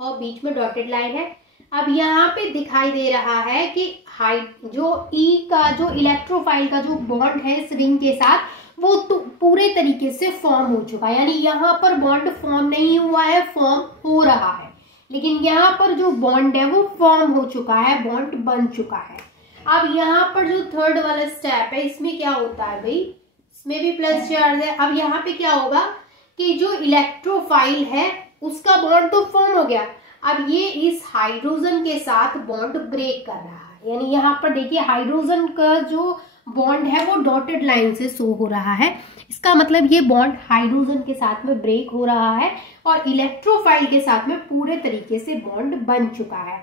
और बीच में डॉटेड लाइन है। अब यहाँ पे दिखाई दे रहा है कि जो ई का जो इलेक्ट्रोफाइल का जो बॉन्ड है इस रिंग के साथ वो तो पूरे तरीके से फॉर्म हो चुका है। यानी यहाँ पर बॉन्ड फॉर्म नहीं हुआ है, फॉर्म हो रहा है, लेकिन यहाँ पर जो बॉन्ड है वो फॉर्म हो चुका है, बॉन्ड बन चुका है। अब यहाँ पर जो थर्ड वाला स्टेप है इसमें क्या होता है भाई, इसमें भी प्लस चार्ज है। अब यहाँ पे क्या होगा कि जो इलेक्ट्रोफाइल है उसका बॉन्ड तो फॉर्म हो गया, अब ये इस हाइड्रोजन के साथ बॉन्ड ब्रेक कर रहा है। यानी यहाँ पर देखिए हाइड्रोजन का जो बॉन्ड है वो डॉटेड लाइन से शो हो रहा है। इसका मतलब ये बॉन्ड हाइड्रोजन के साथ में ब्रेक हो रहा है और इलेक्ट्रोफाइल के साथ में पूरे तरीके से बॉन्ड बन चुका है।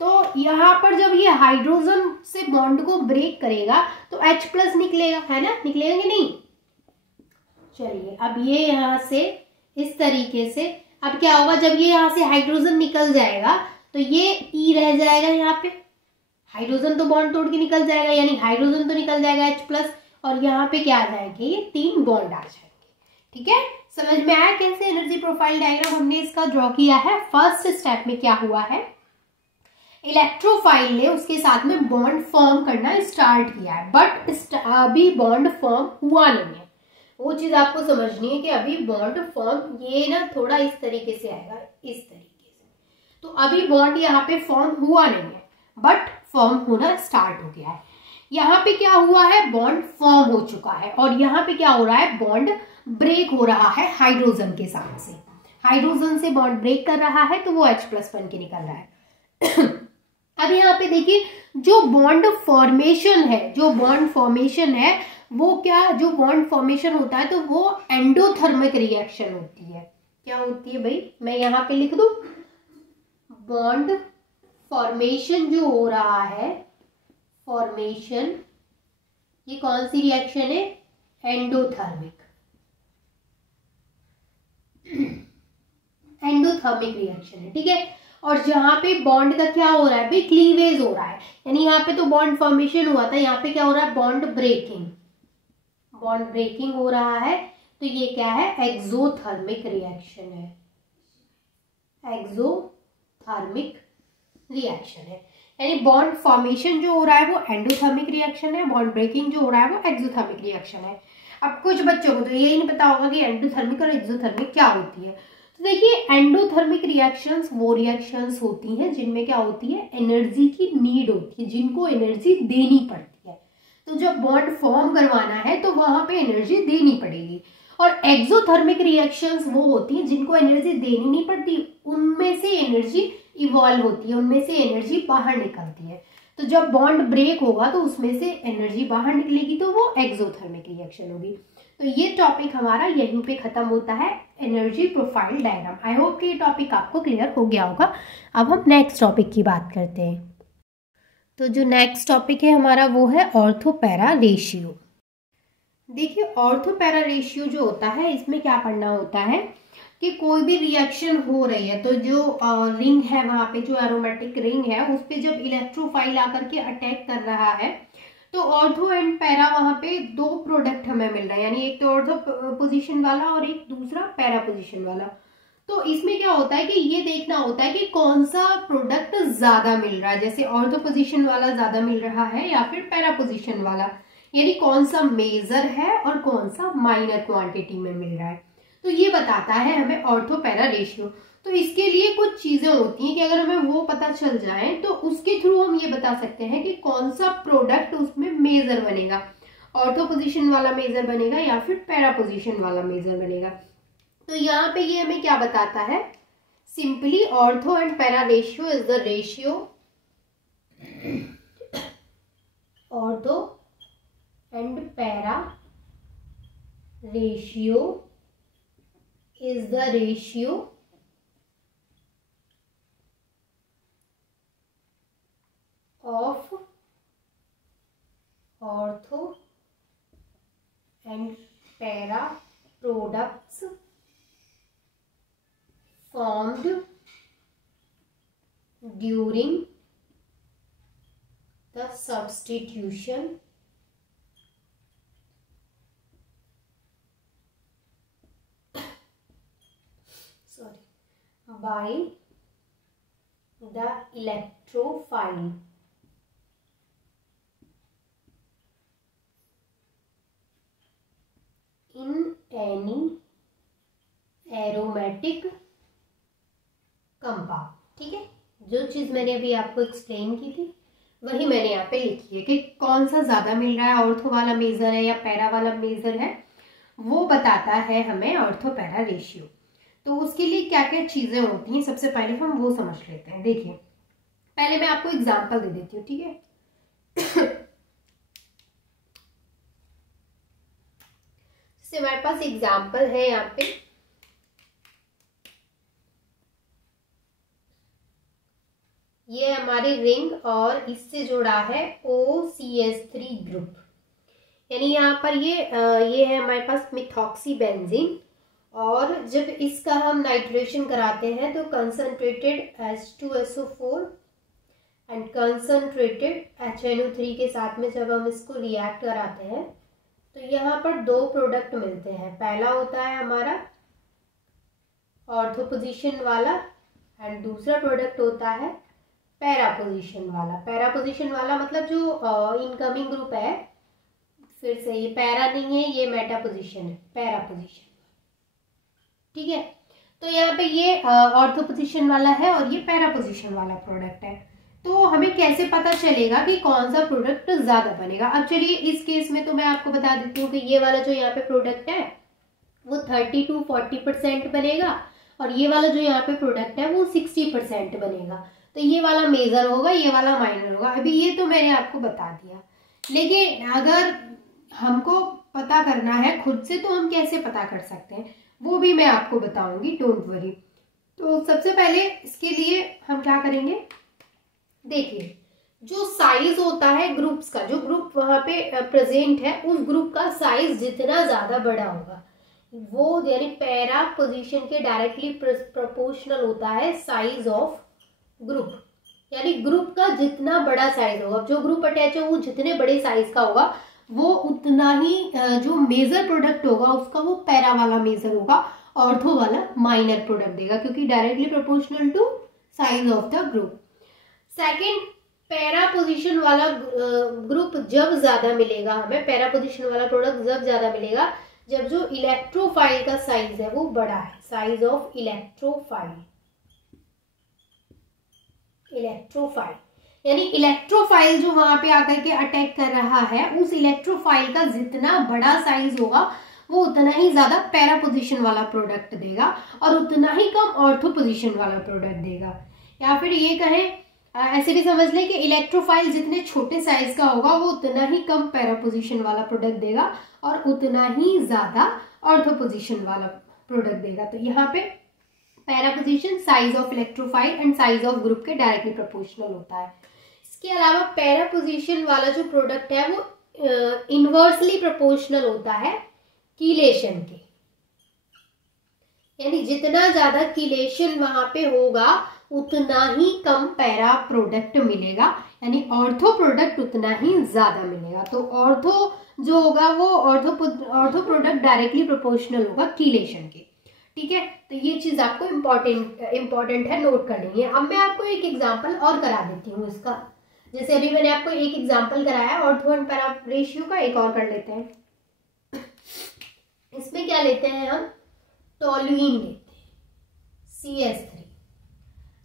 तो यहाँ पर जब ये हाइड्रोजन से बॉन्ड को ब्रेक करेगा तो H+ निकलेगा, है ना, निकलेगा कि नहीं। चलिए अब ये यहाँ से इस तरीके से, अब क्या होगा जब ये यहाँ से हाइड्रोजन निकल जाएगा तो ये E रह जाएगा, यहाँ पे हाइड्रोजन तो बॉन्ड तोड़ के निकल जाएगा, यानी हाइड्रोजन तो निकल जाएगा H+, और यहाँ पे क्या आ जाएंगे, ये 3 बॉन्ड आ जाएंगे। ठीक है, समझ में आया कैसे एनर्जी प्रोफाइल डायग्राम हमने इसका ड्रॉ किया है। फर्स्ट स्टेप में क्या हुआ है, इलेक्ट्रोफाइल ने उसके साथ में बॉन्ड फॉर्म करना स्टार्ट किया है, बट अभी बॉन्ड फॉर्म हुआ नहीं है। वो चीज आपको समझनी है कि अभी बॉन्ड फॉर्म, ये ना थोड़ा इस तरीके से आएगा, इस तरीके से, तो अभी बॉन्ड यहाँ पे फॉर्म हुआ नहीं है, बट फॉर्म होना स्टार्ट हो गया है। यहाँ पे क्या हुआ है, बॉन्ड फॉर्म हो चुका है, और यहाँ पे क्या हो रहा है, बॉन्ड ब्रेक हो रहा है हाइड्रोजन के साथ से। हाइड्रोजन से बॉन्ड ब्रेक कर रहा है तो वो H+ बन के निकल रहा है। अब यहाँ पे देखिए जो बॉन्ड फॉर्मेशन है, जो बॉन्ड फॉर्मेशन है वो क्या, जो बॉन्ड फॉर्मेशन होता है तो वो एंडोथर्मिक रिएक्शन होती है। क्या होती है भाई, मैं यहाँ पे लिख दूं, बॉन्ड फॉर्मेशन जो हो रहा है, फॉर्मेशन, ये कौन सी रिएक्शन है, एंडोथर्मिक, एंडोथर्मिक रिएक्शन है। ठीक है, और जहां पे बॉन्ड का क्या हो रहा है भाई, क्लीवेज हो रहा है, यानी यहाँ पे तो बॉन्ड फॉर्मेशन हुआ था, यहाँ पे क्या हो रहा है, बॉन्ड ब्रेकिंग, बॉन्ड ब्रेकिंग हो रहा है, तो ये क्या है, एक्सोथर्मिक रिएक्शन है, एक्सोथर्मिक रिएक्शन है। यानी बॉन्ड फॉर्मेशन जो हो रहा है वो एंडोथर्मिक रिएक्शन है, बॉन्ड ब्रेकिंग जो हो रहा है वो एक्सोथर्मिक रिएक्शन है। अब कुछ बच्चों को तो यही नहीं पता होगा कि एंडोथर्मिक और एक्सोथर्मिक क्या होती है। तो देखिए एंडोथर्मिक रिएक्शंस वो रिएक्शंस होती हैं जिनमें क्या होती है, एनर्जी की नीड होती है, जिनको एनर्जी देनी पड़ती है। तो जब बॉन्ड फॉर्म करवाना है तो वहां पे एनर्जी देनी पड़ेगी। और एक्सोथर्मिक रिएक्शंस वो होती हैं जिनको एनर्जी देनी नहीं पड़ती, उनमें से एनर्जी इवॉल्व होती है, उनमें से एनर्जी बाहर निकलती है। तो जब बॉन्ड ब्रेक होगा तो उसमें से एनर्जी बाहर निकलेगी, तो वो एक्सोथर्मिक रिएक्शन होगी। तो ये टॉपिक हमारा यहीं पे खत्म होता है, एनर्जी प्रोफाइल डायग्राम। आई होप कि ये टॉपिक आपको क्लियर हो गया होगा। अब हम नेक्स्ट टॉपिक की बात करते हैं। तो जो नेक्स्ट टॉपिक है हमारा वो है ऑर्थो पैरा रेशियो। देखिए ऑर्थो पैरा रेशियो जो होता है, इसमें क्या पढ़ना होता है कि कोई भी रिएक्शन हो रही है तो जो रिंग है, वहां पे जो एरोमेटिक रिंग है उस पे जब इलेक्ट्रोफाइल आकर के अटैक कर रहा है तो ऑर्थो एंड पैरा, वहां पे 2 प्रोडक्ट हमें मिल रहा है, यानी एक तो ऑर्थो पोजीशन वाला और एक दूसरा पैरा पोजीशन वाला। तो इसमें क्या होता है कि ये देखना होता है कि कौन सा प्रोडक्ट ज्यादा मिल रहा है, जैसे ऑर्थो पोजीशन वाला ज्यादा मिल रहा है या फिर पैरा पोजीशन वाला, यानी कौन सा मेजर है और कौन सा माइनर क्वांटिटी में मिल रहा है। तो ये बताता है हमें ऑर्थो पैरा रेशियो। तो इसके लिए कुछ चीजें होती हैं कि अगर हमें वो पता चल जाए तो उसके थ्रू हम ये बता सकते हैं कि कौन सा प्रोडक्ट उसमें मेजर बनेगा, ऑर्थो पोजीशन वाला मेजर बनेगा या फिर पैरा पोजीशन वाला मेजर बनेगा। तो यहाँ पे ये हमें क्या बताता है, simply ortho and para ratio is the ratio, ortho and para ratio is the ratio of ortho and para products formed during the substitution by the electrophile in any aromatic compound। ठीक है, जो चीज मैंने अभी आपको explain की थी वही मैंने यहाँ पे लिखी है कि कौन सा ज्यादा मिल रहा है, ऑर्थो वाला मेजर है या पैरा वाला मेजर है, वो बताता है हमें ऑर्थो पैरा रेशियो। तो उसके लिए क्या क्या चीजें होती हैं सबसे पहले हम वो समझ लेते हैं। देखिए, पहले मैं आपको एग्जांपल दे देती हूँ, ठीक है। जैसे हमारे पास एग्जांपल है यहाँ पे, ये हमारी रिंग और इससे जुड़ा है OCH3 ग्रुप, यानी यहाँ पर ये है हमारे पास मिथॉक्सी बेंजीन, और जब इसका हम नाइट्रेशन कराते हैं तो concentrated H2SO4 and concentrated HNO3 के साथ में जब हम इसको रिएक्ट कराते हैं तो यहाँ पर दो प्रोडक्ट मिलते हैं। पहला होता है हमारा ऑर्थो पोजीशन वाला एंड दूसरा प्रोडक्ट होता है पैरा पोजीशन वाला। पैरा पोजीशन वाला मतलब जो इनकमिंग ग्रुप है, फिर से ये पैरा नहीं है, ये मेटा पोजीशन है, पैरा पोजीशन, ठीक है। तो यहाँ पे ये ऑर्थो पोजीशन वाला है और ये पैरा पोजीशन वाला प्रोडक्ट है। तो हमें कैसे पता चलेगा कि कौन सा प्रोडक्ट ज्यादा बनेगा? अब चलिए इस केस में तो मैं आपको बता देती हूँ कि ये वाला जो यहाँ पे प्रोडक्ट है वो 30 to 40% बनेगा और ये वाला जो यहाँ पे प्रोडक्ट है वो 60% बनेगा। तो ये वाला मेजर होगा, ये वाला माइनर होगा। अभी ये तो मैंने आपको बता दिया, लेकिन अगर हमको पता करना है खुद से तो हम कैसे पता कर सकते हैं वो भी मैं आपको बताऊंगी, डोंट वरी। तो सबसे पहले इसके लिए हम क्या करेंगे, देखिए जो साइज होता है ग्रुप्स का, जो ग्रुप वहां पे प्रेजेंट है उस ग्रुप का साइज जितना ज्यादा बड़ा होगा वो यानी पैरा पोजीशन के डायरेक्टली प्रोपोर्शनल होता है साइज ऑफ ग्रुप। यानी ग्रुप का जितना बड़ा साइज होगा, जो ग्रुप अटैच है वो जितने बड़े साइज का होगा वो उतना ही जो मेजर प्रोडक्ट होगा उसका वो पैरा वाला मेजर होगा, ऑर्थो वाला माइनर प्रोडक्ट देगा, क्योंकि directly proportional to size of the group. Second, para position वाला ग्रुप जब ज्यादा मिलेगा हमें, पैरा पोजीशन वाला प्रोडक्ट जब ज्यादा मिलेगा जब जो इलेक्ट्रोफाइल का साइज है वो बड़ा है, साइज ऑफ इलेक्ट्रोफाइल। इलेक्ट्रोफाइल यानी इलेक्ट्रोफाइल जो वहां पे आकर के अटैक कर रहा है उस इलेक्ट्रोफाइल का जितना बड़ा साइज होगा वो उतना ही ज्यादा पैरा पोजीशन वाला प्रोडक्ट देगा और उतना ही कम ऑर्थो पोजीशन वाला प्रोडक्ट देगा। या फिर ये कहें, ऐसे भी समझ लें कि इलेक्ट्रोफाइल जितने छोटे साइज का होगा वो उतना ही कम पैरा पोजीशन वाला प्रोडक्ट देगा और उतना ही ज्यादा ऑर्थो पोजीशन वाला प्रोडक्ट देगा। तो यहाँ पे para position size of electrophile and size of group के डायरेक्टली प्रोपोर्शनल होता है। इसके अलावा पैरा पोजीशन वाला जो प्रोडक्ट है वो इनवर्सली प्रोपोर्शनल होता है कीलेशन के, यानी जितना ज्यादा कीलेशन वहां पे होगा उतना ही कम पैरा प्रोडक्ट मिलेगा, यानी ऑर्थो प्रोडक्ट उतना ही ज्यादा मिलेगा। तो ऑर्थो जो होगा वो ऑर्थो प्रोडक्ट डायरेक्टली प्रोपोर्शनल होगा कीलेशन के, ठीक है। तो ये चीज आपको इम्पोर्टेंट है, नोट करनी है। अब मैं आपको एक एग्जांपल और करा देती हूँ इसका, जैसे अभी मैंने आपको एक एग्जांपल कराया ऑर्थो एंड पैरा रेशियो का, एक और कर लेते हैं। इसमें क्या लेते हैं हम, टोलुइन लेते हैं CH3,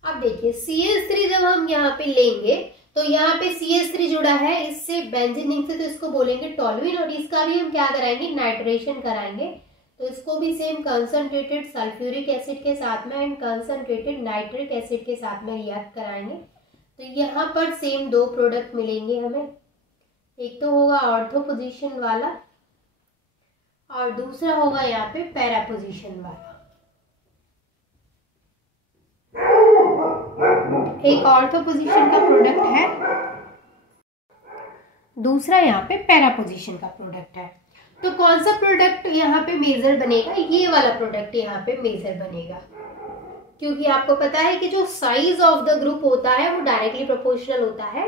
अब देखिए CH3 जब हम यहाँ पे लेंगे तो यहाँ पे CH3 जुड़ा है इससे बेंजीन रिंग से, तो इसको बोलेंगे टोल्यूइन, और इसका भी हम क्या कराएंगे, नाइट्रेशन कराएंगे। तो इसको भी सेम कंसंट्रेटेड सल्फ्यूरिक एसिड के साथ में एंड कंसंट्रेटेड नाइट्रिक एसिड के साथ में रिएक्ट कराएंगे। तो यहाँ पर सेम दो प्रोडक्ट मिलेंगे हमें, एक तो होगा ऑर्थो पोजीशन वाला और दूसरा होगा यहाँ पे पैरा पोजीशन वाला। एक ऑर्थो पोजीशन का प्रोडक्ट है, दूसरा यहाँ पे पैरा पोजीशन का प्रोडक्ट है। तो कौन सा प्रोडक्ट यहाँ पे मेजर बनेगा, ये वाला प्रोडक्ट यहाँ पे मेजर बनेगा, क्योंकि आपको पता है कि जो साइज ऑफ द ग्रुप होता है वो डायरेक्टली प्रोपोर्शनल होता है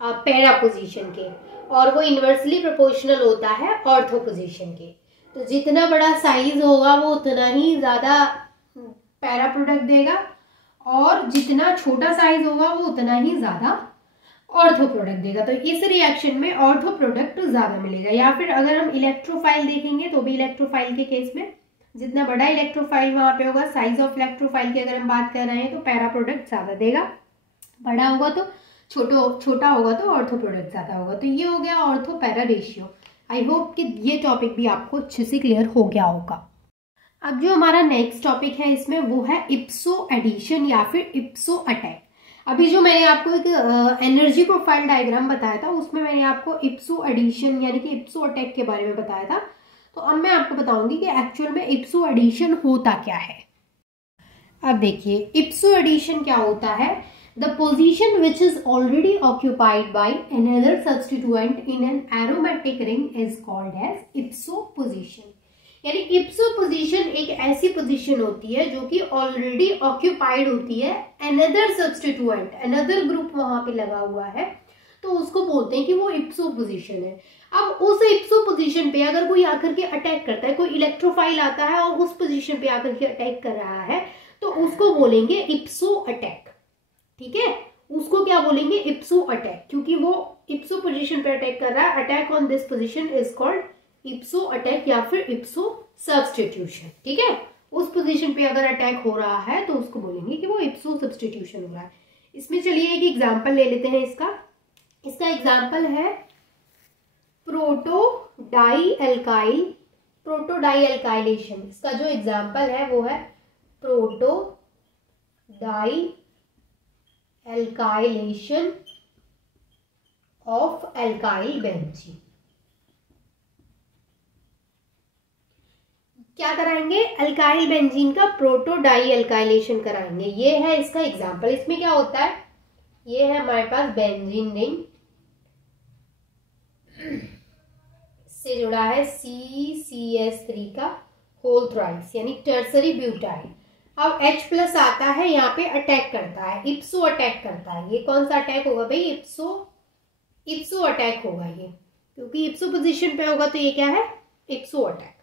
पैरा पोजीशन के, और वो इनवर्सली प्रोपोर्शनल होता है ऑर्थो पोजीशन के। तो जितना बड़ा साइज होगा वो उतना ही ज्यादा पैरा प्रोडक्ट देगा, और जितना छोटा साइज होगा वो उतना ही ज्यादा ऑर्थो प्रोडक्ट देगा। तो इस रिएक्शन में ऑर्थो प्रोडक्ट ज्यादा मिलेगा। या फिर अगर हम इलेक्ट्रोफाइल देखेंगे तो भी इलेक्ट्रोफाइल के केस में जितना बड़ा इलेक्ट्रोफाइल वहां पे होगा, साइज ऑफ इलेक्ट्रोफाइल की अगर हम बात कर रहे हैं तो पैरा प्रोडक्ट ज्यादा देगा, बड़ा होगा तो छोटा होगा तो ऑर्थो प्रोडक्ट ज्यादा होगा। तो ये हो गया ऑर्थो पैरा रेशियो। आई होप कि ये टॉपिक भी आपको अच्छे से क्लियर हो गया होगा। अब जो हमारा नेक्स्ट टॉपिक है इसमें वो है इप्सो एडिशन या फिर इप्सो अटैक। अभी जो मैंने आपको एक एनर्जी प्रोफाइल डायग्राम बताया था उसमें मैंने आपको इप्सो एडिशन यानी कि इप्सो अटैक के बारे में बताया था। तो अब मैं आपको बताऊंगी कि एक्चुअल में इप्सो एडिशन होता क्या है। अब देखिए इप्सो एडिशन क्या होता है, the position which is already occupied by another substituent in an aromatic ring is called as ipso position. यानी इप्सो पोजीशन एक ऐसी पोजीशन होती है जो कि ऑलरेडी ऑक्यूपाइड होती है, अनदर सब्स्टिट्यूएंट अनदर ग्रुप वहां पे लगा हुआ है, तो उसको बोलते हैं कि वो इप्सो पोजीशन है। अब उस इप्सो पोजीशन पे अगर कोई आकर के अटैक करता है, कोई इलेक्ट्रोफाइल आता है और उस पोजीशन पे आकर के अटैक कर रहा है, तो उसको बोलेंगे इप्सो अटैक। ठीक है, उसको क्या बोलेंगे, इप्सो अटैक, क्योंकि वो इप्सो पोजीशन पे अटैक कर रहा है। Attack on this position is called इप्सो attack या फिर इप्सो सब्स्टिट्यूशन। ठीक है, उस पोजीशन पे अगर अटैक हो रहा है तो उसको बोलेंगे कि वो इप्सो सब्स्टिट्यूशन हो रहा है। इसमें चलिए एक एग्जांपल ले लेते हैं। इसका एग्जांपल है प्रोटो डाई एल्काइलेशन। इसका जो एग्जांपल है वो है protodealkylation of alkyl benzene. क्या कराएंगे, अल्काइल बेंजीन का प्रोटो डाई एल्काइलेशन कराएंगे। ये है इसका एग्जांपल। इसमें क्या होता है, ये है हमारे पास बेंजीन रिंग, से जुड़ा है CCS3 का होल थ्राइस यानी टर्सरी ब्यूटाइल। अब H+ आता है यहाँ पे, अटैक करता है, इप्सो अटैक करता है। ये कौन सा अटैक होगा भाई, इप्सो अटैक होगा ये, क्योंकि इप्सो पोजीशन पे होगा तो ये क्या है, इप्सो अटैक।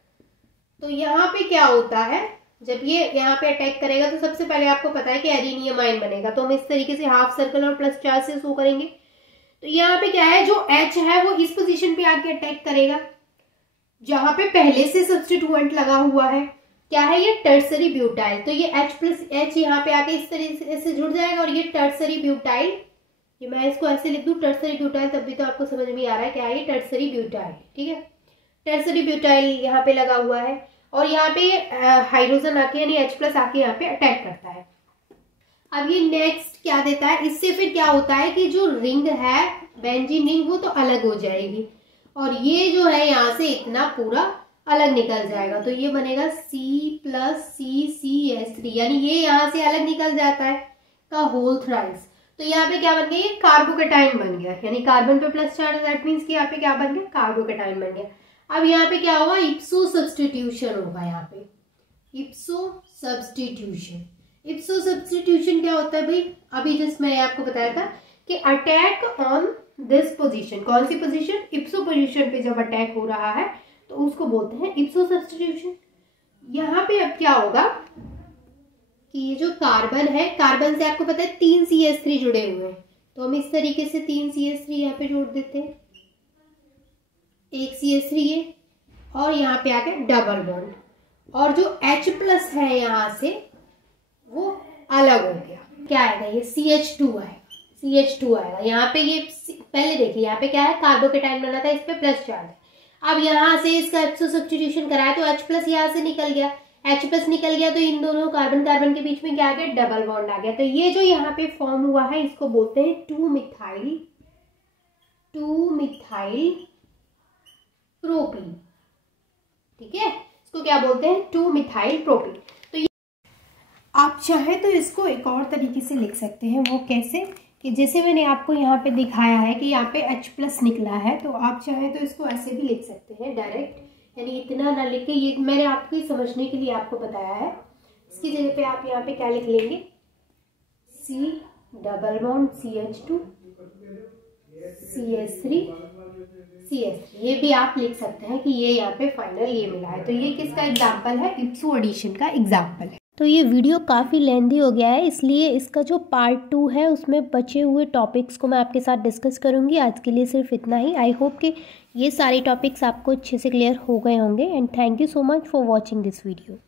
तो यहाँ पे क्या होता है, जब ये यहाँ पे अटैक करेगा तो सबसे पहले आपको पता है कि एरिनियम आयन बनेगा, तो हम इस तरीके से हाफ सर्कल और प्लस चार्ज से शो करेंगे। तो यहाँ पे क्या है, जो H है वो इस पोजीशन पे आके अटैक करेगा जहां पे पहले से सब्स्टिट्यूएंट लगा हुआ है। क्या है ये, टर्सरी ब्यूटाइल। तो ये H+ यहाँ पे आके इस तरीके से जुड़ जाएगा और ये टर्सरी ब्यूटाइल, ये मैं इसको ऐसे लिख दूं टर्सरी ब्यूटाइल, तब भी तो आपको समझ में आ रहा है क्या है ये टर्सरी ब्यूटाइल। ठीक है, टर्सरी ब्यूटाइल यहाँ पे लगा हुआ है और यहाँ पे हाइड्रोजन आके यानी H+ आके यहाँ पे अटैक करता है। अब ये नेक्स्ट क्या देता है, इससे फिर क्या होता है कि जो रिंग है बेंजीन रिंग वो तो अलग हो जाएगी और ये जो है यहाँ से इतना पूरा अलग निकल जाएगा। तो ये बनेगा C+CCS3 यानी ये यहाँ से अलग निकल जाता है का होल थ्राइस। तो यहाँ पे क्या बन गया, ये कार्बोकेटाइन बन गया, यानी कार्बन पे प्लस चार्ज, दैट मीन्स कि यहाँ पे क्या बन गया, कार्बोकेटाइन बन गया। अब यहाँ पे क्या होगा, इप्सो सब्स्टिट्यूशन होगा। यहाँ पे इप्सो सब्स्टिट्यूशन क्या होता है भाई, अभी जस्ट मैंने आपको बताया था कि अटैक ऑन दिस पोजीशन, कौन सी पोजीशन, इप्सो पोजीशन पे जब अटैक हो रहा है तो उसको बोलते हैं इप्सो सब्स्टिट्यूशन। यहाँ पे अब क्या होगा कि ये जो कार्बन है, कार्बन से आपको पता है 3 CH3 जुड़े हुए हैं, तो हम इस तरीके से 3 CH3 यहाँ पे जोड़ देते हैं, एक CH3 ये और यहाँ पे आके डबल बॉन्ड, और जो H+ है यहाँ से वो अलग हो गया। क्या आएगा, ये CH2 आएगा, CH2 आएगा। यहाँ पे ये पहले देखिए यहाँ पे क्या है, कार्बोकेटाइन बना था, इस पे प्लस चार्ज है। अब यहाँ से इसका सब्स्टिट्यूशन कराया तो H+ यहाँ से निकल गया, H+ निकल गया तो इन दोनों कार्बन कार्बन के बीच में क्या आ गया, डबल बॉन्ड आ गया। तो ये जो यहाँ पे फॉर्म हुआ है इसको बोलते हैं 2-मिथाइल प्रोपीन। ठीक है, इसको क्या बोलते हैं, 2-मिथाइल प्रोपीन। तो ये आप चाहे तो इसको एक और तरीके से लिख सकते हैं, वो कैसे कि जैसे मैंने आपको यहाँ पे दिखाया है कि यहाँ पे H+ निकला है, तो आप चाहे तो इसको ऐसे भी लिख सकते हैं डायरेक्ट, यानी इतना ना लिख के, ये मैंने आपको समझने के लिए आपको बताया है। इसकी जगह पे आप यहाँ पे क्या लिख लेंगे, C double bond CH2 CH3 CH3, ये भी आप लिख सकते हैं कि ये यहाँ पे फाइनल ये मिला है। तो ये किसका एग्जाम्पल है, इप्सो एडिशन का एग्जाम्पल है। तो ये वीडियो काफ़ी लेंथी हो गया है, इसलिए इसका जो पार्ट 2 है उसमें बचे हुए टॉपिक्स को मैं आपके साथ डिस्कस करूँगी। आज के लिए सिर्फ इतना ही। आई होप कि ये सारे टॉपिक्स आपको अच्छे से क्लियर हो गए होंगे। And thank you so much for watching this video.